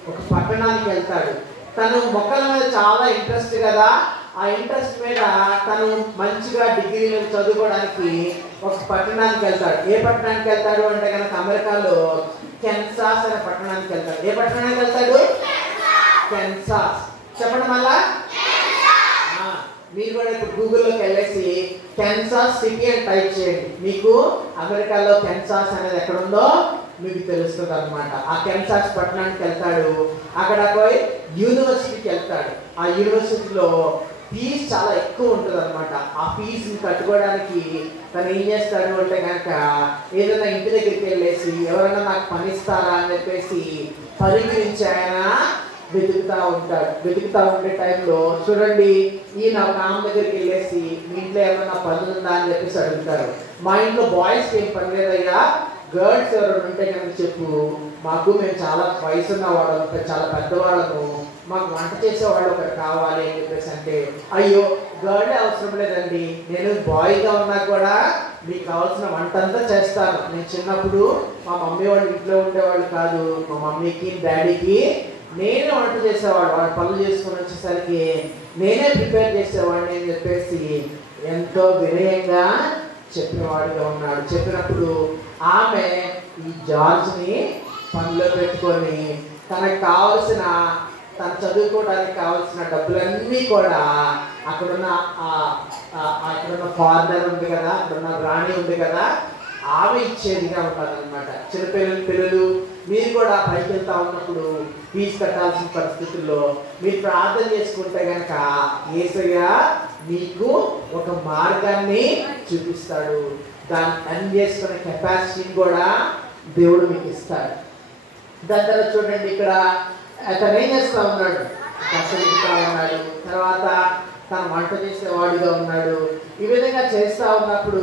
ఒక పట్టణానికి వెళ్తాడు. తను మొక్కల మీద చాలా ఇంట్రెస్ట్ కదా, ఆ ఇంట్రెస్ట్ మీద తను మంచిగా డిగ్రీలు చదువుకోవడానికి ఒక పట్టణానికి వెళ్తాడు. ఏ పట్టణానికి వెళ్తాడు అంటే కనుక అమెరికాలో కెన్సాస్ అనే పట్టణానికి వెళ్తాడు. ఏ పట్టణానికి వెళ్తాడు? కెన్సాస్. చెప్పండి మళ్ళా, మీరు కూడా ఇప్పుడు గూగుల్లోకి వెళ్ళేసి కెన్సాస్ సిటీ అని టైప్ చేయండి. మీకు అమెరికాలో కెన్సాస్ అనేది ఎక్కడ ఉందో మీకు తెలుస్తుంది అనమాట. ఆ కెన్సాస్ పట్టణానికి వెళ్తాడు. అక్కడ పోయి యూనివర్సిటీకి వెళ్తాడు. ఆ యూనివర్సిటీలో ఫీజు చాలా ఎక్కువ ఉంటుంది అనమాట. ఆ ఫీజుని కట్టుకోవడానికి తను ఏం చేస్తాడు అంటే కనుక ఏదైనా ఇంటి దగ్గరికి వెళ్ళేసి ఎవరైనా నాకు పని ఇస్తారా అని చెప్పేసి పరిగణించి ఆయన వెతుకుతా ఉంటాడు. వెతుకుతా ఉండే టైంలో చూడండి, ఈయన ఒక ఆమె దగ్గరికి వెళ్ళేసి మీ ఇంట్లో ఏమన్నా పనులు ఉందా అని చెప్పేసి అడుగుతారు. మా ఇంట్లో బాయ్స్కి ఏం పని లేదయ్యా, గర్ల్స్ ఎవరైనా ఉంటే కనుక చెప్పు, మాకు మేము చాలా వయసు ఉన్న వాళ్ళము, చాలా పెద్దవాళ్ళము, మాకు వంట చేసేవాళ్ళు ఒకరు కావాలి అని చెప్పేసి అంటే, అయ్యో గర్ల్ అవసరం లేదండి, నేను బాయ్గా ఉన్నా కూడా మీకు కావాల్సిన వంట అంతా చేస్తాను. నేను చిన్నప్పుడు మా మమ్మీ వాళ్ళు ఇంట్లో ఉండేవాళ్ళు కాదు, మా మమ్మీకి డాడీకి నేనే వంట చేసేవాడు, వాళ్ళు పనులు చేసుకుని వచ్చేసరికి నేనే ప్రిపేర్ చేసేవాడిని అని చెప్పేసి ఎంతో వినయంగా చెప్పినవాడిగా ఉన్నాడు. చెప్పినప్పుడు ఆమె ఈ జార్జ్ని పనిలో పెట్టుకొని తనకు కావలసిన, తను చదువుకోవడానికి కావాల్సిన డబ్బులన్నీ కూడా అక్కడున్న ఫాదర్ ఉంది కదా, అక్కడున్న రాణి ఉంది కదా, ఆమె ఇచ్చేదిగా ఉంటుందన్నమాట. పిల్లలు మీరు కూడా పైకి వెళ్తా ఉన్నప్పుడు ఫీజు కట్టాల్సిన పరిస్థితుల్లో మీరు ప్రార్థన చేసుకుంటే కనుక యేసయ్య మీకు ఒక మార్గాన్ని చూపిస్తాడు. దాన్ని అన్ని చేసుకునే కెపాసిటీని కూడా దేవుడు మీకు ఇస్తాడు. దాని తర్వాత చూడండి, ఇక్కడ అతను ఏం చేస్తూ ఉన్నాడు, కష్టపడుతూ ఉన్నాడు, తర్వాత తను వంట చేసేవాడిగా ఉన్నాడు. ఈ విధంగా చేస్తూ ఉన్నప్పుడు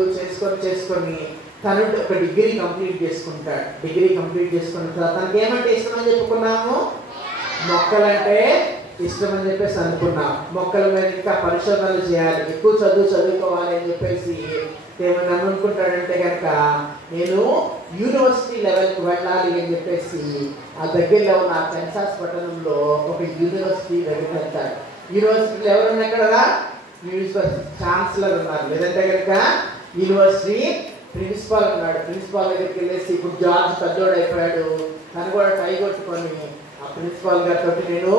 చేసుకొని తను ఒక డిగ్రీ కంప్లీట్ చేసుకుంటాడు. డిగ్రీ కంప్లీట్ చేసుకున్న తర్వాత తనకి ఏమంటే ఇష్టమని చెప్పుకున్నాము, మొక్కలంటే ఇష్టం అని చెప్పేసి అనుకున్నాం. మొక్కల మీద ఇంకా పరిశోధనలు చేయాలి, ఎక్కువ చదువుకోవాలి అని చెప్పేసి ఏమన్నా అనుకుంటాడంటే కనుక నేను యూనివర్సిటీ లెవెల్కి వెళ్ళాలి అని చెప్పేసి ఆ దగ్గరలో ఉన్న కెన్సాస్ పట్టణంలో ఒక యూనివర్సిటీ దగ్గరికి వెళ్తాడు. యూనివర్సిటీలో ఎవరున్నా ఎక్కడ యూనివర్సిటీ ఛాన్సలర్ ఉన్నారు, లేదంటే కనుక యూనివర్సిటీ ప్రిన్సిపాల్ ఉన్నాడు. ప్రిన్సిపాల్ దగ్గరికి వెళ్ళేసి ఇప్పుడు జార్జ్ పెద్దోడు అయిపోయాడు, తను కూడా టై కొట్టుకొని ఆ ప్రిన్సిపాల్ గారితో నేను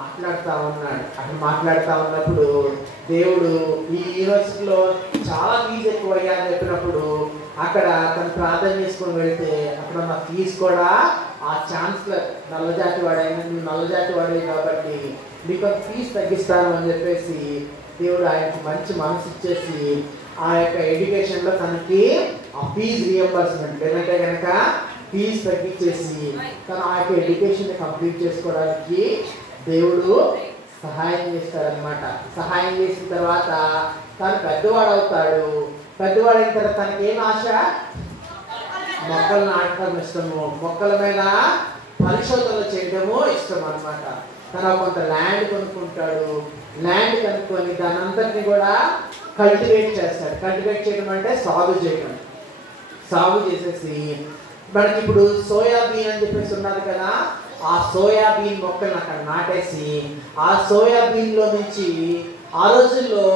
మాట్లాడుతూ ఉన్నాడు. అక్కడ మాట్లాడుతూ ఉన్నప్పుడు దేవుడు ఈ యూనివర్సిటీలో చాలా ఫీజు ఎక్కువ అయ్యా అని చెప్పినప్పుడు అక్కడ తను ప్రార్థన చేసుకొని వెళ్తే అక్కడ ఉన్న ఫీజు కూడా ఆ ఛాన్సలర్ నల్లజాతి వాడైనా, నువ్వు నల్లజాతి వాడే కాబట్టి నీకు ఫీజు తగ్గిస్తాను అని చెప్పేసి దేవుడు ఆయనకు మంచి మనసు ఇచ్చేసి ఆ యొక్క ఎడ్యుకేషన్లో తనకి ఆ ఫీజు రియంబర్స్మెంట్ లేదంటే కనుక ఫీజు తగ్గించేసి తను ఆ యొక్క ఎడ్యుకేషన్ కంప్లీట్ చేసుకోవడానికి దేవుడు సహాయం చేస్తాడనమాట. సహాయం చేసిన తర్వాత తను పెద్దవాడు అవుతాడు. పెద్దవాడైన తర్వాత తనకి ఏం ఆశ, మొక్కలు నాటడం ఇష్టము, మొక్కల మీద పరిశోధనలు చేయడము ఇష్టం అనమాట. తను కొంత ల్యాండ్ కొనుక్కుంటాడు. ల్యాండ్ కనుక్కొని దాని అంతటిని కూడా కల్టివేట్ చేస్తాడు. కల్టివేట్ చేయడం అంటే సాగు చేయడం. సాగు చేసేసి మనకి ఇప్పుడు సోయాబీన్ అని చెప్పేసి ఉన్నది కదా, ఆ సోయాబీన్ మొక్కలను అక్కడ నాటేసి ఆ సోయాబీన్లో నుంచి ఆ రోజుల్లో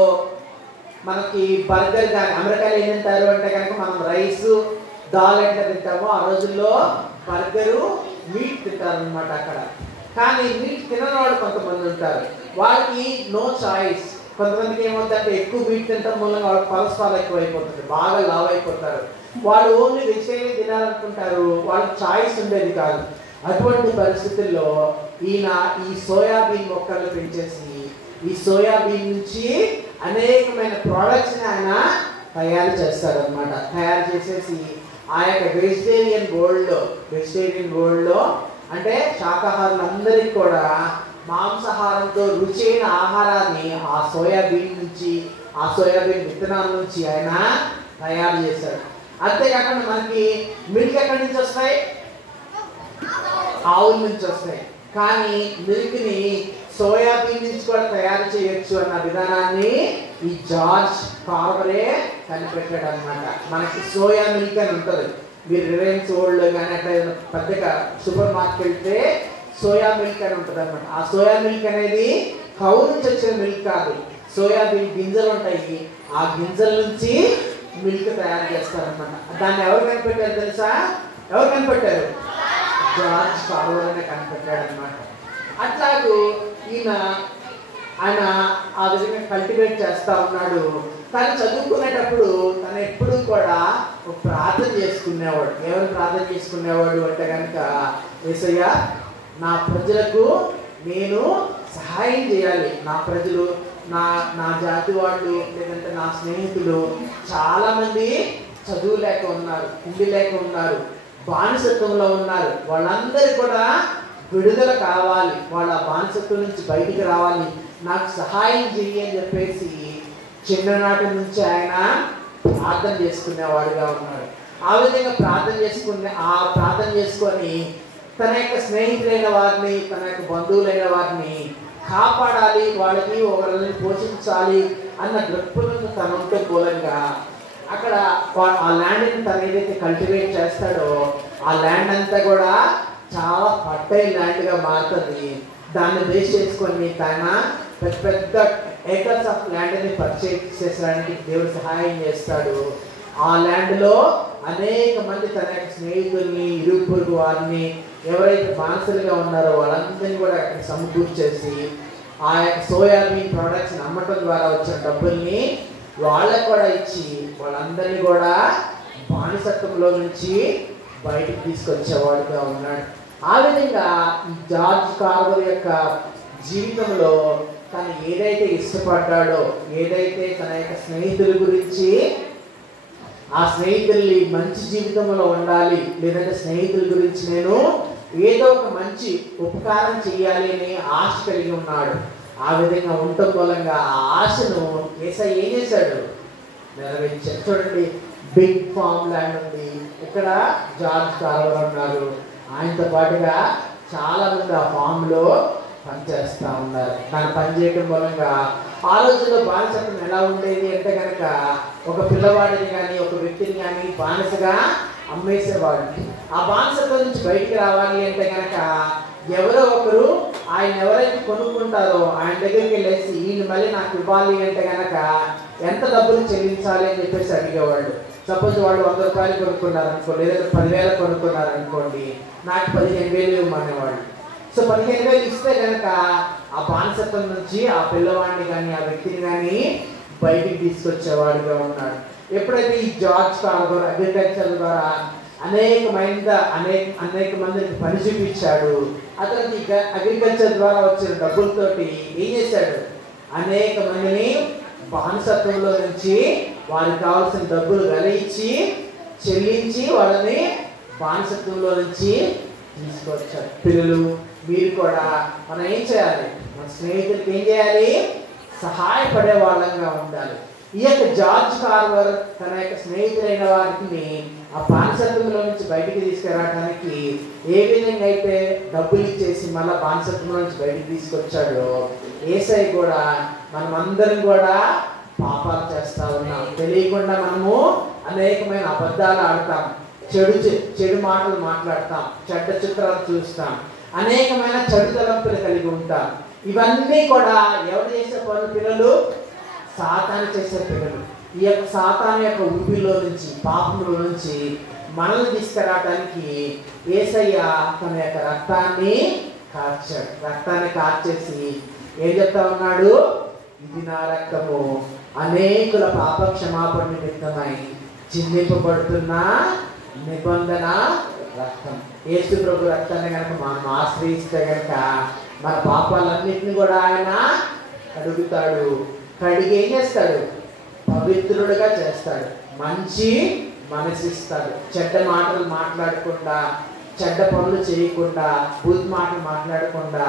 మనకి బర్గర్ కానీ అమెరికాలో ఏం తింటారు అంటే కనుక మనం రైస్ దాల్ ఎట్లా తింటామో ఆ రోజుల్లో బర్గరు మీట్ తింటారు అనమాట అక్కడ. కానీ మీట్ తినని వాళ్ళు కొంతమంది ఉంటారు, వాళ్ళకి నో చాయిస్. కొంతమందికి ఏమవుతుందంటే ఎక్కువ మీట్ తినడం మూలంగా వాళ్ళకి కొలెస్ట్రాల్ ఎక్కువ అయిపోతుంది, బాగా లావ్ అయిపోతారు. వాళ్ళు ఓన్లీ వెజిటేరియన్ తినాలనుకుంటారు, వాళ్ళకి చాయిస్ ఉండేది కాదు. అటువంటి పరిస్థితుల్లో ఈయన ఈ సోయాబీన్ మొక్కలు పెంచేసి ఈ సోయాబీన్ నుంచి అనేకమైన ప్రోడక్ట్స్ని ఆయన తయారు చేస్తారనమాట. తయారు చేసేసి ఆ యొక్క వెజిటేరియన్ వరల్డ్లో అంటే శాకాహారులందరికీ కూడా మాంసాహారంతో రుచైన ఆహారాన్ని ఆ సోయాబీన్ నుంచి, ఆ సోయాబీన్ విత్తనాల నుంచి ఆయన తయారు చేశాడు. అంతేకాకుండా మనకి మిల్క్ ఎక్కడి నుంచి వస్తాయి, ఆవుల నుంచి వస్తాయి. కానీ మిల్క్ని సోయాబీన్ నుంచి కూడా తయారు చేయొచ్చు అన్న విధానాన్ని ఈ జార్జ్ కార్వరే కనిపెట్టాడు అనమాట. మనకి సోయా మిల్క్ అని ఉంటుంది, మీరు రిలయన్స్ వరల్డ్లో కానీ అట్లా పెద్దగా సూపర్ మార్కెట్ వెళ్తే సోయా మిల్క్ అని ఉంటుంది అనమాట. ఆ సోయా మిల్క్ అనేది కౌ నుంచి వచ్చిన మిల్క్ కాదు, సోయాబీన్ గింజలు ఉంటాయి, ఆ గింజల నుంచి మిల్క్ తయారు చేస్తారనమాట. దాన్ని ఎవరు కనిపెట్టారు తెలుసా? ఎవరు కనిపెట్టారు? జార్జ్ కార్వర్ అనే కనిపెట్టాడు అనమాట. అట్లాగూ ఈయన ఆయన ఆ విధంగా కల్టివేట్ చేస్తూ ఉన్నాడు. తను చదువుకునేటప్పుడు తను ఎప్పుడూ కూడా ఒక ప్రార్థన చేసుకునేవాడు. ఎవరు ప్రార్థన చేసుకునేవాడు అంటే కనుక, యేసయ్య నా ప్రజలకు నేను సహాయం చేయాలి. నా ప్రజలు, నా జాతి వాళ్ళు, లేదంటే నా స్నేహితులు చాలామంది చదువు లేక ఉన్నారు, తిండి లేక ఉన్నారు, బానిసత్వంలో ఉన్నారు. వాళ్ళందరూ కూడా విడుదల కావాలి, వాళ్ళ బానిసత్వం నుంచి బయటికి రావాలి, నాకు సహాయం చెయ్యి అని చెప్పేసి చిన్ననాటి నుంచి ఆయన ప్రార్థన చేసుకునేవాడుగా ఉన్నాడు. ఆ విధంగా ప్రార్థన చేసుకొని తన యొక్క స్నేహితులైన వారిని, తన యొక్క బంధువులైన వారిని కాపాడాలి, వాళ్ళని ఒకరిని పోషించాలి అన్న దృక్పథంతో తను ఉంటే మూలంగా అక్కడ ఆ ల్యాండ్ని తను ఏదైతే కల్టివేట్ చేస్తాడో ఆ ల్యాండ్ అంతా కూడా చాలా ఫర్టైల్ ల్యాండ్గా మారుతుంది. దాన్ని బేస్ చేసుకొని తన పెద్ద పెద్ద ఏకర్స్ ఆఫ్ ల్యాండ్ని పర్చేజ్ చేసడానికి దేవుడు సహాయం చేస్తాడు. ఆ ల్యాండ్లో అనేక మంది తన యొక్క స్నేహితుల్ని, ఇరుగు పొరుగు వారిని, ఎవరైతే బానిసలుగా ఉన్నారో వాళ్ళందరినీ కూడా అక్కడ సమకూర్చేసి ఆ యొక్క సోయాబీన్ ప్రోడక్ట్స్ని అమ్మటం ద్వారా వచ్చిన డబ్బుల్ని వాళ్ళకు కూడా ఇచ్చి వాళ్ళందరినీ కూడా బానిసత్వంలో నుంచి బయటకు తీసుకొచ్చేవాడుగా ఉన్నాడు. ఆ విధంగా ఈ జార్జ్ కార్వర్ యొక్క జీవితంలో తను ఏదైతే ఇష్టపడ్డాడో, ఏదైతే తన యొక్క స్నేహితుల గురించి, ఆ స్నేహితుల్ని మంచి జీవితంలో ఉండాలి, లేదంటే స్నేహితుల గురించి నేను ఏదో ఒక మంచి ఉపకారం చేయాలి అని ఆశ కలిగి ఉన్నాడు. ఆ విధంగా ఉండటం మూలంగా ఆ ఆశను యేసయ్య ఏం చేశాడు? నెరవేర్చాడు. చూడండి, బిగ్ ఫామ్ ల్యాండ్ ఉంది, ఇక్కడ జార్జ్ కార్వర్ ఉన్నారు, ఆయనతో పాటుగా చాలా మంది ఆ ఫామ్లో పనిచేస్తూ ఉన్నారు. దాన్ని పనిచేయడం మూలంగా ఆ రోజుల్లో బానిసత్వం ఎలా ఉండేది అంటే కనుక, ఒక పిల్లవాడిని కానీ ఒక వ్యక్తిని కానీ బానిసగా అమ్మేసేవాడు. ఆ బానిసత్వం నుంచి బయటికి రావాలి అంటే కనుక ఎవరో ఒకరు ఆయన ఎవరైతే కొనుక్కుంటారో ఆయన దగ్గరికి వెళ్ళేసి ఈయన మళ్ళీ నాకు ఇవ్వాలి అంటే కనుక ఎంత డబ్బులు చెల్లించాలి అని చెప్పేసి అడిగేవాళ్ళు. సపోజ్ వాళ్ళు 100 రూపాయలు కొనుక్కున్నారు అనుకోండి, లేదా 10,000 కొనుక్కున్నారు అనుకోండి, నాకు 15,000 ఇవ్వమనేవాళ్ళు. సో 15,000 ఇస్తే కనుక ఆ బానిసత్వం నుంచి ఆ పిల్లవాడిని కానీ ఆ వ్యక్తిని కానీ బయటికి తీసుకొచ్చేవాడిగా ఉన్నాడు. ఎప్పుడైతే ఈ జార్జ్ కార్వర్ అగ్రికల్చర్ ద్వారా అనేక మందికి పని చూపించాడు, అతనికి అగ్రికల్చర్ ద్వారా వచ్చిన డబ్బులతోటి ఏం చేశాడు? అనేక మందిని బానిసత్వంలో నుంచి వారికి కావాల్సిన డబ్బులు వెలయించి చెల్లించి వాళ్ళని బానిసత్వంలో నుంచి తీసుకొచ్చాడు. పిల్లలు, మీరు కూడా మనం ఏం చేయాలి? మన స్నేహితులకి ఏం చేయాలి? సహాయపడే వాళ్ళంగా ఉండాలి. ఈ యొక్క జార్జ్ కార్వర్ తన యొక్క స్నేహితులైన వారికి ఆ బానిసత్వంలో నుంచి బయటికి తీసుకురావడానికి ఏ విధంగా అయితే డబ్బులు ఇచ్చేసి మళ్ళీ బానిసత్వంలో నుంచి బయటికి తీసుకొచ్చాడో, యేసయ్య కూడా మనమందరం కూడా పాపాలు చేస్తూ ఉన్నాం. తెలియకుండా మనము అనేకమైన అబద్ధాలు ఆడతాం, చెడు మాటలు మాట్లాడతాం, చెడ్డ చిత్రాలు చూస్తాం, అనేకమైన చెడు తలంపులు కలిగి ఉంటాం. ఇవన్నీ కూడా ఎవరు చేసే పనులు? పిల్లలు, సాతాను చేసే పిల్లలు. ఈ యొక్క సాతాను యొక్క ఊపిలో నుంచి, పాపంలో నుంచి మనల్ని తీసుకురావడానికి యేసయ్య తన యొక్క రక్తాన్ని కార్చాడు. రక్తాన్ని కార్చేసి ఏం చెప్తా ఉన్నాడు? ఇది నా రక్తము, అనేకుల పాప క్షమాపణ నిమిత్తమై చిందింపబడుతున్న నిబంధన రక్తం. యేసు ప్రభు రక్తాన్ని కనుక మనం ఆశ్రయిస్తే కనుక మన పాపాలన్నింటినీ కూడా ఆయన కడుగుతాడు. కడిగి ఏం చేస్తాడు? పవిత్రుడుగా చేస్తాడు, మంచి మనసిస్తాడు. చెడ్డ మాటలు మాట్లాడకుండా, చెడ్డ పనులు చేయకుండా, బూత్ మాటలు మాట్లాడకుండా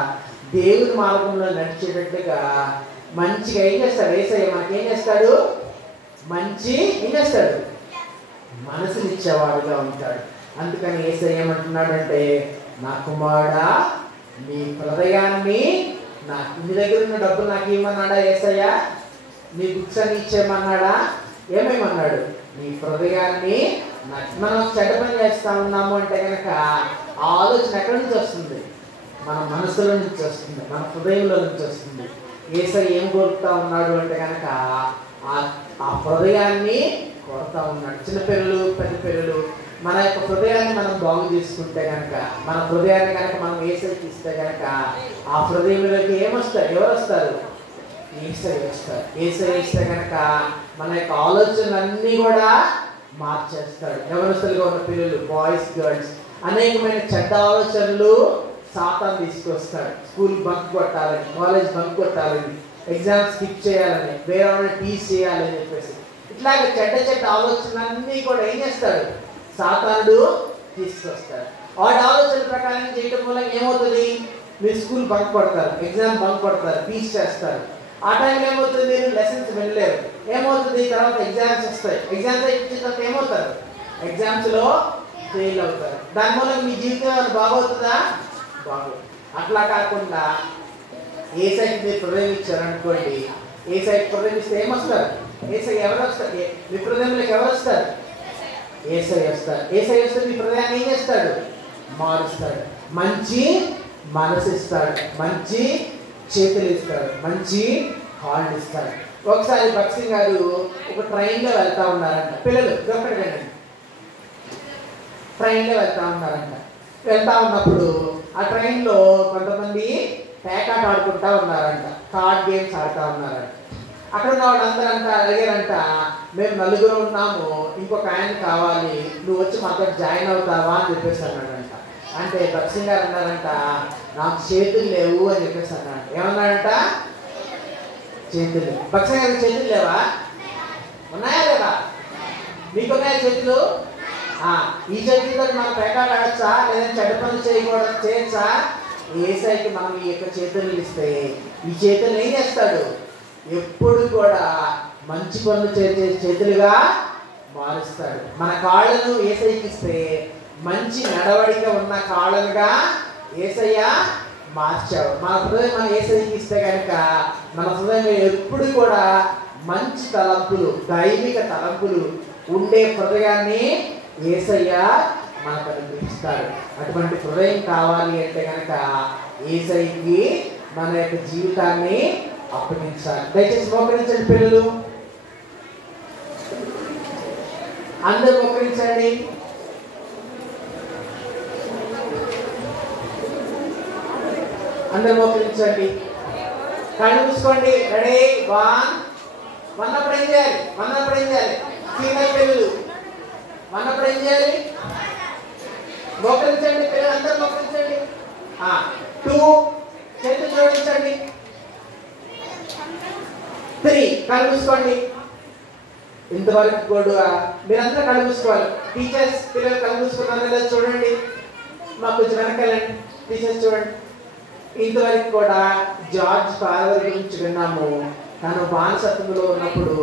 దేవుని మార్గంలో నడిచేటట్టుగా మంచిగా ఏం చేస్తాడు? యేసయ్య మనకేం చేస్తాడు? మంచి ఏం చేస్తాడు? మనసునిచ్చేవాడుగా ఉంటాడు. అందుకని యేసయ్య ఏమంటున్నాడంటే, నా కుమారుడా, నీ హృదయాన్ని నీ దగ్గర ఉన్న డబ్బులు నాకు ఇవ్వమన్నాడా యేసయ్య? నీ బుక్స్ అని ఇచ్చేయమన్నాడా? ఏమేమన్నాడు? నీ హృదయాన్ని. మనం చెడ్డ పని చేస్తూ ఉన్నాము అంటే కనుక ఆ ఆలోచన ఎక్కడి నుంచి వస్తుంది? మన మనసులో నుంచి వస్తుంది, మన హృదయంలో నుంచి వస్తుంది. యేసయ్య ఏం కోరుతా ఉన్నాడు అంటే కనుక ఆ హృదయాన్ని కోరుతా ఉన్నాడు. చిన్నపిల్లలు, పెద్ద పిల్లలు, మన యొక్క హృదయాన్ని మనం బాగు చేసుకుంటే కనుక, మన హృదయాన్ని కనుక మనం యేసయ్యకి ఇస్తే కనుక ఆ హృదయంలోకి ఏమొస్తారు? ఎవరు వస్తారు? యేసయ్య వస్తాడు. యేసయ్య వస్తే కనుక మన యొక్క ఆలోచనలన్నీ కూడా మార్చేస్తాడు. యవనస్తులుగా ఉన్న పిల్లలు, బాయ్స్, గర్ల్స్, అనేకమైన చెడ్డ ఆలోచనలు సాతాను తీసుకొస్తాడు. స్కూల్ బంక్ కొట్టాలని, కాలేజ్ బంక్ కొట్టాలని, ఎగ్జామ్ స్కిప్ చేయాలని, వేరే వాళ్ళని టీచ్ చేయాలని చెప్పేసి ఇట్లాగే చెడ్డ చెడ్డ ఆలోచనలన్నీ కూడా ఏం చేస్తాడు? సాతానుడు తీసుకొస్తాడు. వాడి ఆలోచన ప్రకారం చేయడం వల్ల ఏమవుతుంది? మీరు స్కూల్ బంక్ కొడతారు, ఎగ్జామ్ బంక్ కొడతారు, టీచ్ చేస్తారు. ఆ టైంలో ఏమవుతుంది? మీరు లెసన్స్ వెళ్ళలేరు. ఏమవుతుంది? తర్వాత ఎగ్జామ్స్ వస్తాయి. ఎగ్జామ్స్ ఇచ్చిన తర్వాత ఏమవుతారు? ఎగ్జామ్స్లో ఫెయిల్ అవుతారు. దాని వల్ల మీ జీవితం బాగవుతుందా? బాగోదు. అట్లా కాకుండా ఏ సైడ్ మీరు ప్రవేశించారనుకోండి, ఏ సైడ్ ప్రవేశిస్తే ఏమొస్తారు? ఏసై ఎవరు వస్తారు? మీ హృదయంలోకి ఎవరు వస్తారు? ఏసై వస్తారు. ఏసై వస్తే మీ హృదయాన్ని ఏం చేస్తాడు? మారుస్తాడు. మంచి మనసు ఇస్తాడు, మంచి చేతులు ఇస్తాడు, మంచి కాళ్ళు ఇస్తాడు. ఒకసారి భగత్ సింగ్ గారు ఒక ట్రైన్లో వెళ్తా ఉన్నారంట. పిల్లలు ఒక్కటి వినండి. ట్రైన్లో వెళ్తా ఉన్నారంట. వెళ్తా ఉన్నప్పుడు ఆ ట్రైన్లో కొంతమంది పేకాట ఆడుకుంటా ఉన్నారంట, కార్డ్ గేమ్స్ ఆడుతూ ఉన్నారంట. అక్కడ ఉన్న వాళ్ళందరూ అంట అడిగారంట, మేము నలుగురు ఉన్నాము, ఇంకొక ఆయన కావాలి, నువ్వు వచ్చి మాతో జాయిన్ అవుతావా అని చెప్పేసి అన్నాడంట. అంటే భగత్ సింగ్ గారు అన్నారంట, నాకు చేతులు లేవు అని చెప్పేసి అన్నాడు. ఏమన్నాడంట? చేతులు లేవు. భగత్ సింగ్ గారికి చేతులు లేవా? ఉన్నాయా లేదా? మీకున్నాయా చేతులు? ఈ చేతులతో మనం పేకాట ఆడచ్చా? లేదంటే చెడ్డ పనులు చేయొచ్చా? ఏసైకి మనం ఈ యొక్క చేతులు ఇస్తే ఈ చేతులు ఏం చేస్తాడు? ఎప్పుడు కూడా మంచి పనులు చేసే చేతులుగా మారుస్తాడు. మన కాళ్ళను ఏసైకి ఇస్తే మంచి నడవడిక ఉన్న కాళ్ళనుగా ఏసయ్య మార్చాడు. మన హృదయం మన ఏసైకి ఇస్తే కనుక మన హృదయం ఎప్పుడు కూడా మంచి తలంపులు, దైవిక తలంపులు ఉండే హృదయాన్ని ఏసయ్య మనకు అనుగ్రహిస్తాడు. అటువంటి హృదయం కావాలి అంటే కనుక ఏసైకి మన యొక్క జీవితాన్ని అప్పగించాలి. దయచేసి మోకరించండి పిల్లలు, అందరూ మోకరించండి. అందరూ మోకరించండి, కళ్ళు మూసుకోండి. రెడీ? వన్ అప్పుడు ఏం చేయాలి? సీనియర్ పిల్లలు వన్నప్పుడు ఏం చేయాలి? మోకరించండి పిల్లలు, అందరూ మోకరించండి. 2 చేతులు జోడించండి. 3 కళ్ళు మూసుకోండి. ఇంతవరకు కూడా మీరందరూ కళ్ళు మూసుకోవాలి. టీచర్స్ పిల్లలు కళ్ళు మూసుకున్నారో లేదో చూడండి. మాకు కొంచెం వెనకాలండి. టీచర్స్ చూడండి. ఇంతవరకు కూడా జార్జ్ ఫాదర్ గురించి విన్నాము. తను బానిసత్వంలో ఉన్నప్పుడు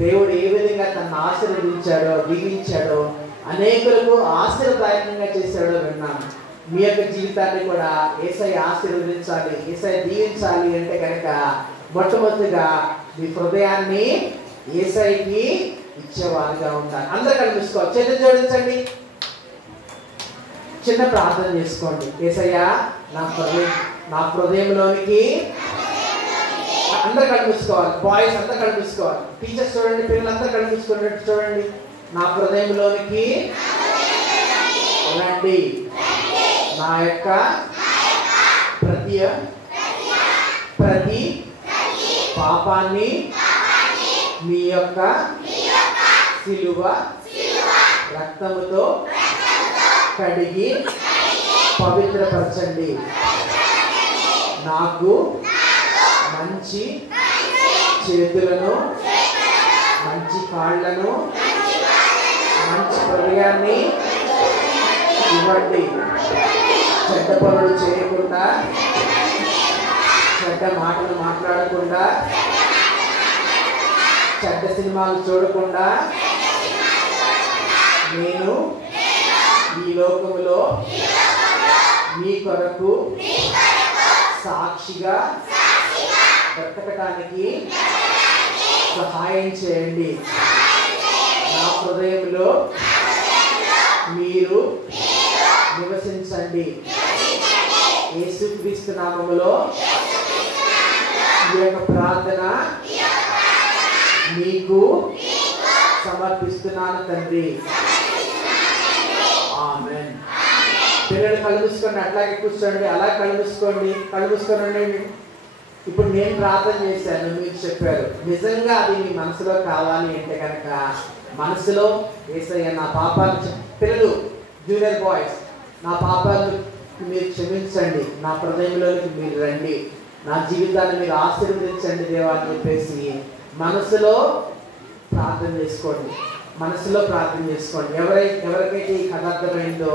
దేవుడు ఏ విధంగా తనను ఆశీర్వదించాడో, దీవించాడో, అనేకులకు ఆశీర్వదాయకంగా చేశాడో విన్నాము. మీ యొక్క జీవితాన్ని కూడా యేసయ్య ఆశీర్వదించాలి, యేసయ్య దీవించాలి అంటే కనుక మొట్టమొదటిగా మీ హృదయాన్ని యేసయ్యకి ఇచ్చేవారుగా ఉండాలి. అందరూ కనిపిసుకోవాలి. చేతులు జోడించండి. చిన్న ప్రార్థన చేసుకోండి. యేసయ్య నా హృదయంలోనికి అందరూ కనిపిసుకోవాలి. బాయ్స్ అందరూ కనిపిసుకోవాలి. టీచర్స్ చూడండి, పిల్లలందరూ కనిపించుకున్నట్టు చూడండి. నా హృదయంలోనికి రండి. నా యొక్క ప్రతి పాపాన్ని మీ యొక్క సిలువ రక్తముతో కడిగి పవిత్రపరచండి. నాకు మంచి చేతులను, మంచి కాళ్ళను, మంచి హృదయాన్ని ఇవ్వండి. చెడ్డ పనులు చేయకుండా, చెడ్డ మాటలు మాట్లాడకుండా, చెడ్డ సినిమాలు చూడకుండా నేను ఈ లోకములో మీ కొరకు సాక్షిగా బ్రతకటానికి సహాయం చేయండి. నా హృదయంలో మీరు నివసించండి. యేసుక్రీస్తు నామములో ఈ యొక్క ప్రార్థన మీకు సమర్పిస్తున్నాను తండ్రి. ఆమేన్. పిల్లలు కళ్ళు మూసుకోండి. అట్లాగే కూర్చోండి. అలా కళ్ళు మూసుకోండి. కళ్ళు మూసుకొని ఉండండి. ఇప్పుడు నేను ప్రార్థన చేశాను, మీరు చెప్పారు. నిజంగా అది మీ మనసులో కావాలి అంటే కనుక మనసులో యేసయ్య నా పాపాలు, పిల్లలు జూనియర్ బాయ్స్, నా పాపాలు మీరు క్షమించండి, నా హృదయంలోకి మీరు రండి, నా జీవితాన్ని మీరు ఆశీర్వదించండి దేవా అని చెప్పేసి మనసులో ప్రార్థన చేసుకోండి. మనసులో ప్రార్థన చేసుకోండి. ఎవరికైతే ఈ కథ అర్థమైందో,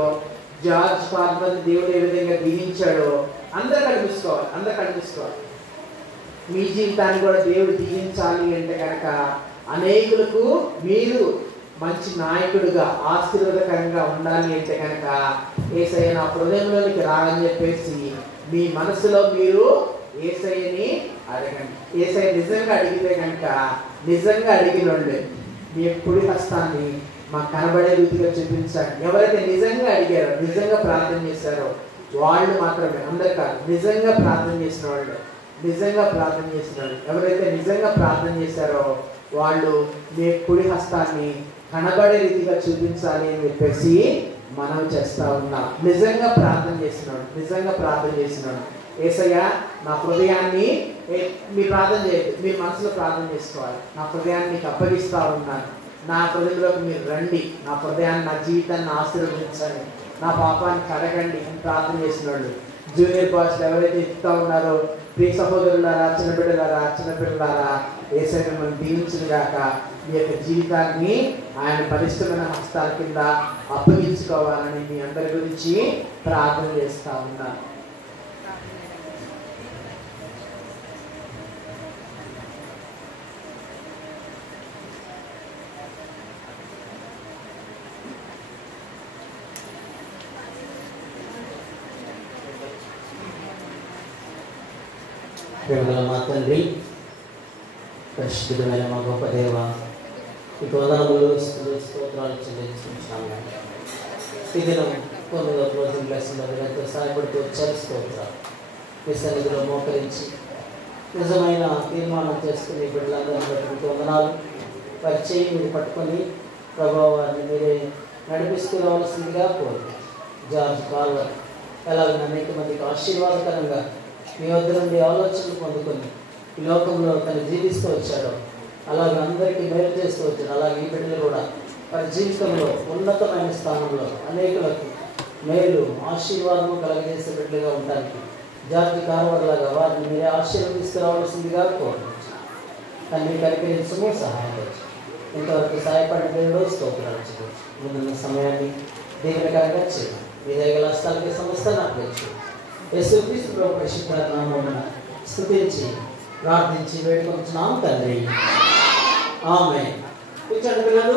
జార్జ్ ఫార్మర్ దేవుడు ఏ విధంగా దీవించాడో అందరూ కనిపిసుకోవాలి. మీ జీవితాన్ని కూడా దేవుడు దీవించాలి అంటే కనుక అనేకులకు మీరు మంచి నాయకుడిగా ఆశీర్వాదకరంగా ఉండాలి అంటే కనుక యేసయ్య నా హృదయంలోనికి రాని చెప్పేసి మీ మనసులో మీరు యేసయ్యని అడగండి. యేసయ్య నిజంగా అడిగితే కనుక, నిజంగా అడిగినండి మీ కుడి హస్తాన్ని మాకు కనబడే రీతిగా చూపించండి. ఎవరైతే నిజంగా అడిగారో, నిజంగా ప్రార్థన చేశారో వాళ్ళు మాత్రమే, అందరు కాదు, నిజంగా ప్రార్థన చేసిన వాళ్ళు, ఎవరైతే నిజంగా ప్రార్థన చేశారో వాళ్ళు మీ కుడి హస్తాన్ని కనబడే రీతిగా చూపించాలి అని చెప్పేసి మనం చేస్తా ఉన్నాం. నిజంగా ప్రార్థన చేసినాడు యేసయ్య నా హృదయాన్ని, మీరు ప్రార్థన చేయదు, మీరు మనసులో ప్రార్థన చేసుకోవాలి. నా హృదయాన్ని మీకు అప్పగిస్తూ ఉన్నాను, నా హృదయంలోకి మీరు రండి, నా హృదయాన్ని, నా జీవితాన్ని ఆశీర్వదించండి, నా పాపాన్ని కడగండి అని ప్రార్థన చేసిన వాళ్ళు. జూనియర్ బాయ్స్ ఎవరైతే ఇస్తూ ఉన్నారో, ప్రియ సహోదరులారా, చిన్నపిల్లలారా యేసయ్య మిమ్మల్ని దీవించును గాక. మీ యొక్క జీవితాన్ని ఆయన పరిశుద్ధమైన హస్తాల కింద అప్పగించుకోవాలని మీ అందరి గురించి ప్రార్థన చేస్తూ ఉన్నాను. ప్రేమగల మా తండ్రి, పరిశుద్ధమైన మా గొప్ప దేవ, ఈ వందనములు స్తోత్రాలు చెల్లించుకుంటున్నాము. ఈ దినం కొన్ని క్లోజింగ్ లెసన్ ఎంతో సహాయపడుతూ వచ్చారు. స్తోత్రాలు. మీ సన్నిధిలో మోకరించి నిజమైన తీర్మానం చేసుకుని బిడ్డలందరూ బట్టి వందనాలు. వారి చేయి మీరు పట్టుకొని ప్రభావాన్ని మీరే నడిపిస్తూ రావాల్సిందిగా కోరు. జార్జ్ ఫార్మర్ అలాగే అనేక మందికి ఆశీర్వాదకరంగా మీ వద్ద నుండి ఆలోచనలు పొందుకొని ఈ లోకంలో తను జీవిస్తూ వచ్చాడో అలాగే అందరికీ మేలు చేస్తూ వచ్చాడు. అలాగే ఈ బిడ్డలు కూడా వారి జీవితంలో ఉన్నతమైన స్థానంలో అనేకులకు మేలు ఆశీర్వాదము కలగజేసే బిడ్డలుగా ఉండడానికి జార్జ్ ఫార్మర్ లాగా వారిని మీరే ఆశీర్వదిస్తూ రావాల్సిందిగా కోరుకుంటున్నాను. తన్ని కనికరించము, సహాయం ఇంతవరకు సహాయపడిన దేవుడు స్తోత్రాలు చేయవచ్చు. ముందున్న సమయాన్ని దీవెనకరంగా చేయండి. మీ దగ్గర స్థలానికి సమస్త నాకు తెలుసు. యేసుక్రీస్తు ప్రభు పరిశుద్ధ నామమున స్తుతించి ప్రార్థించి వేడుకొంటున్నాం తండ్రి. ఆమేన్. కూర్చోండి పిల్లలు.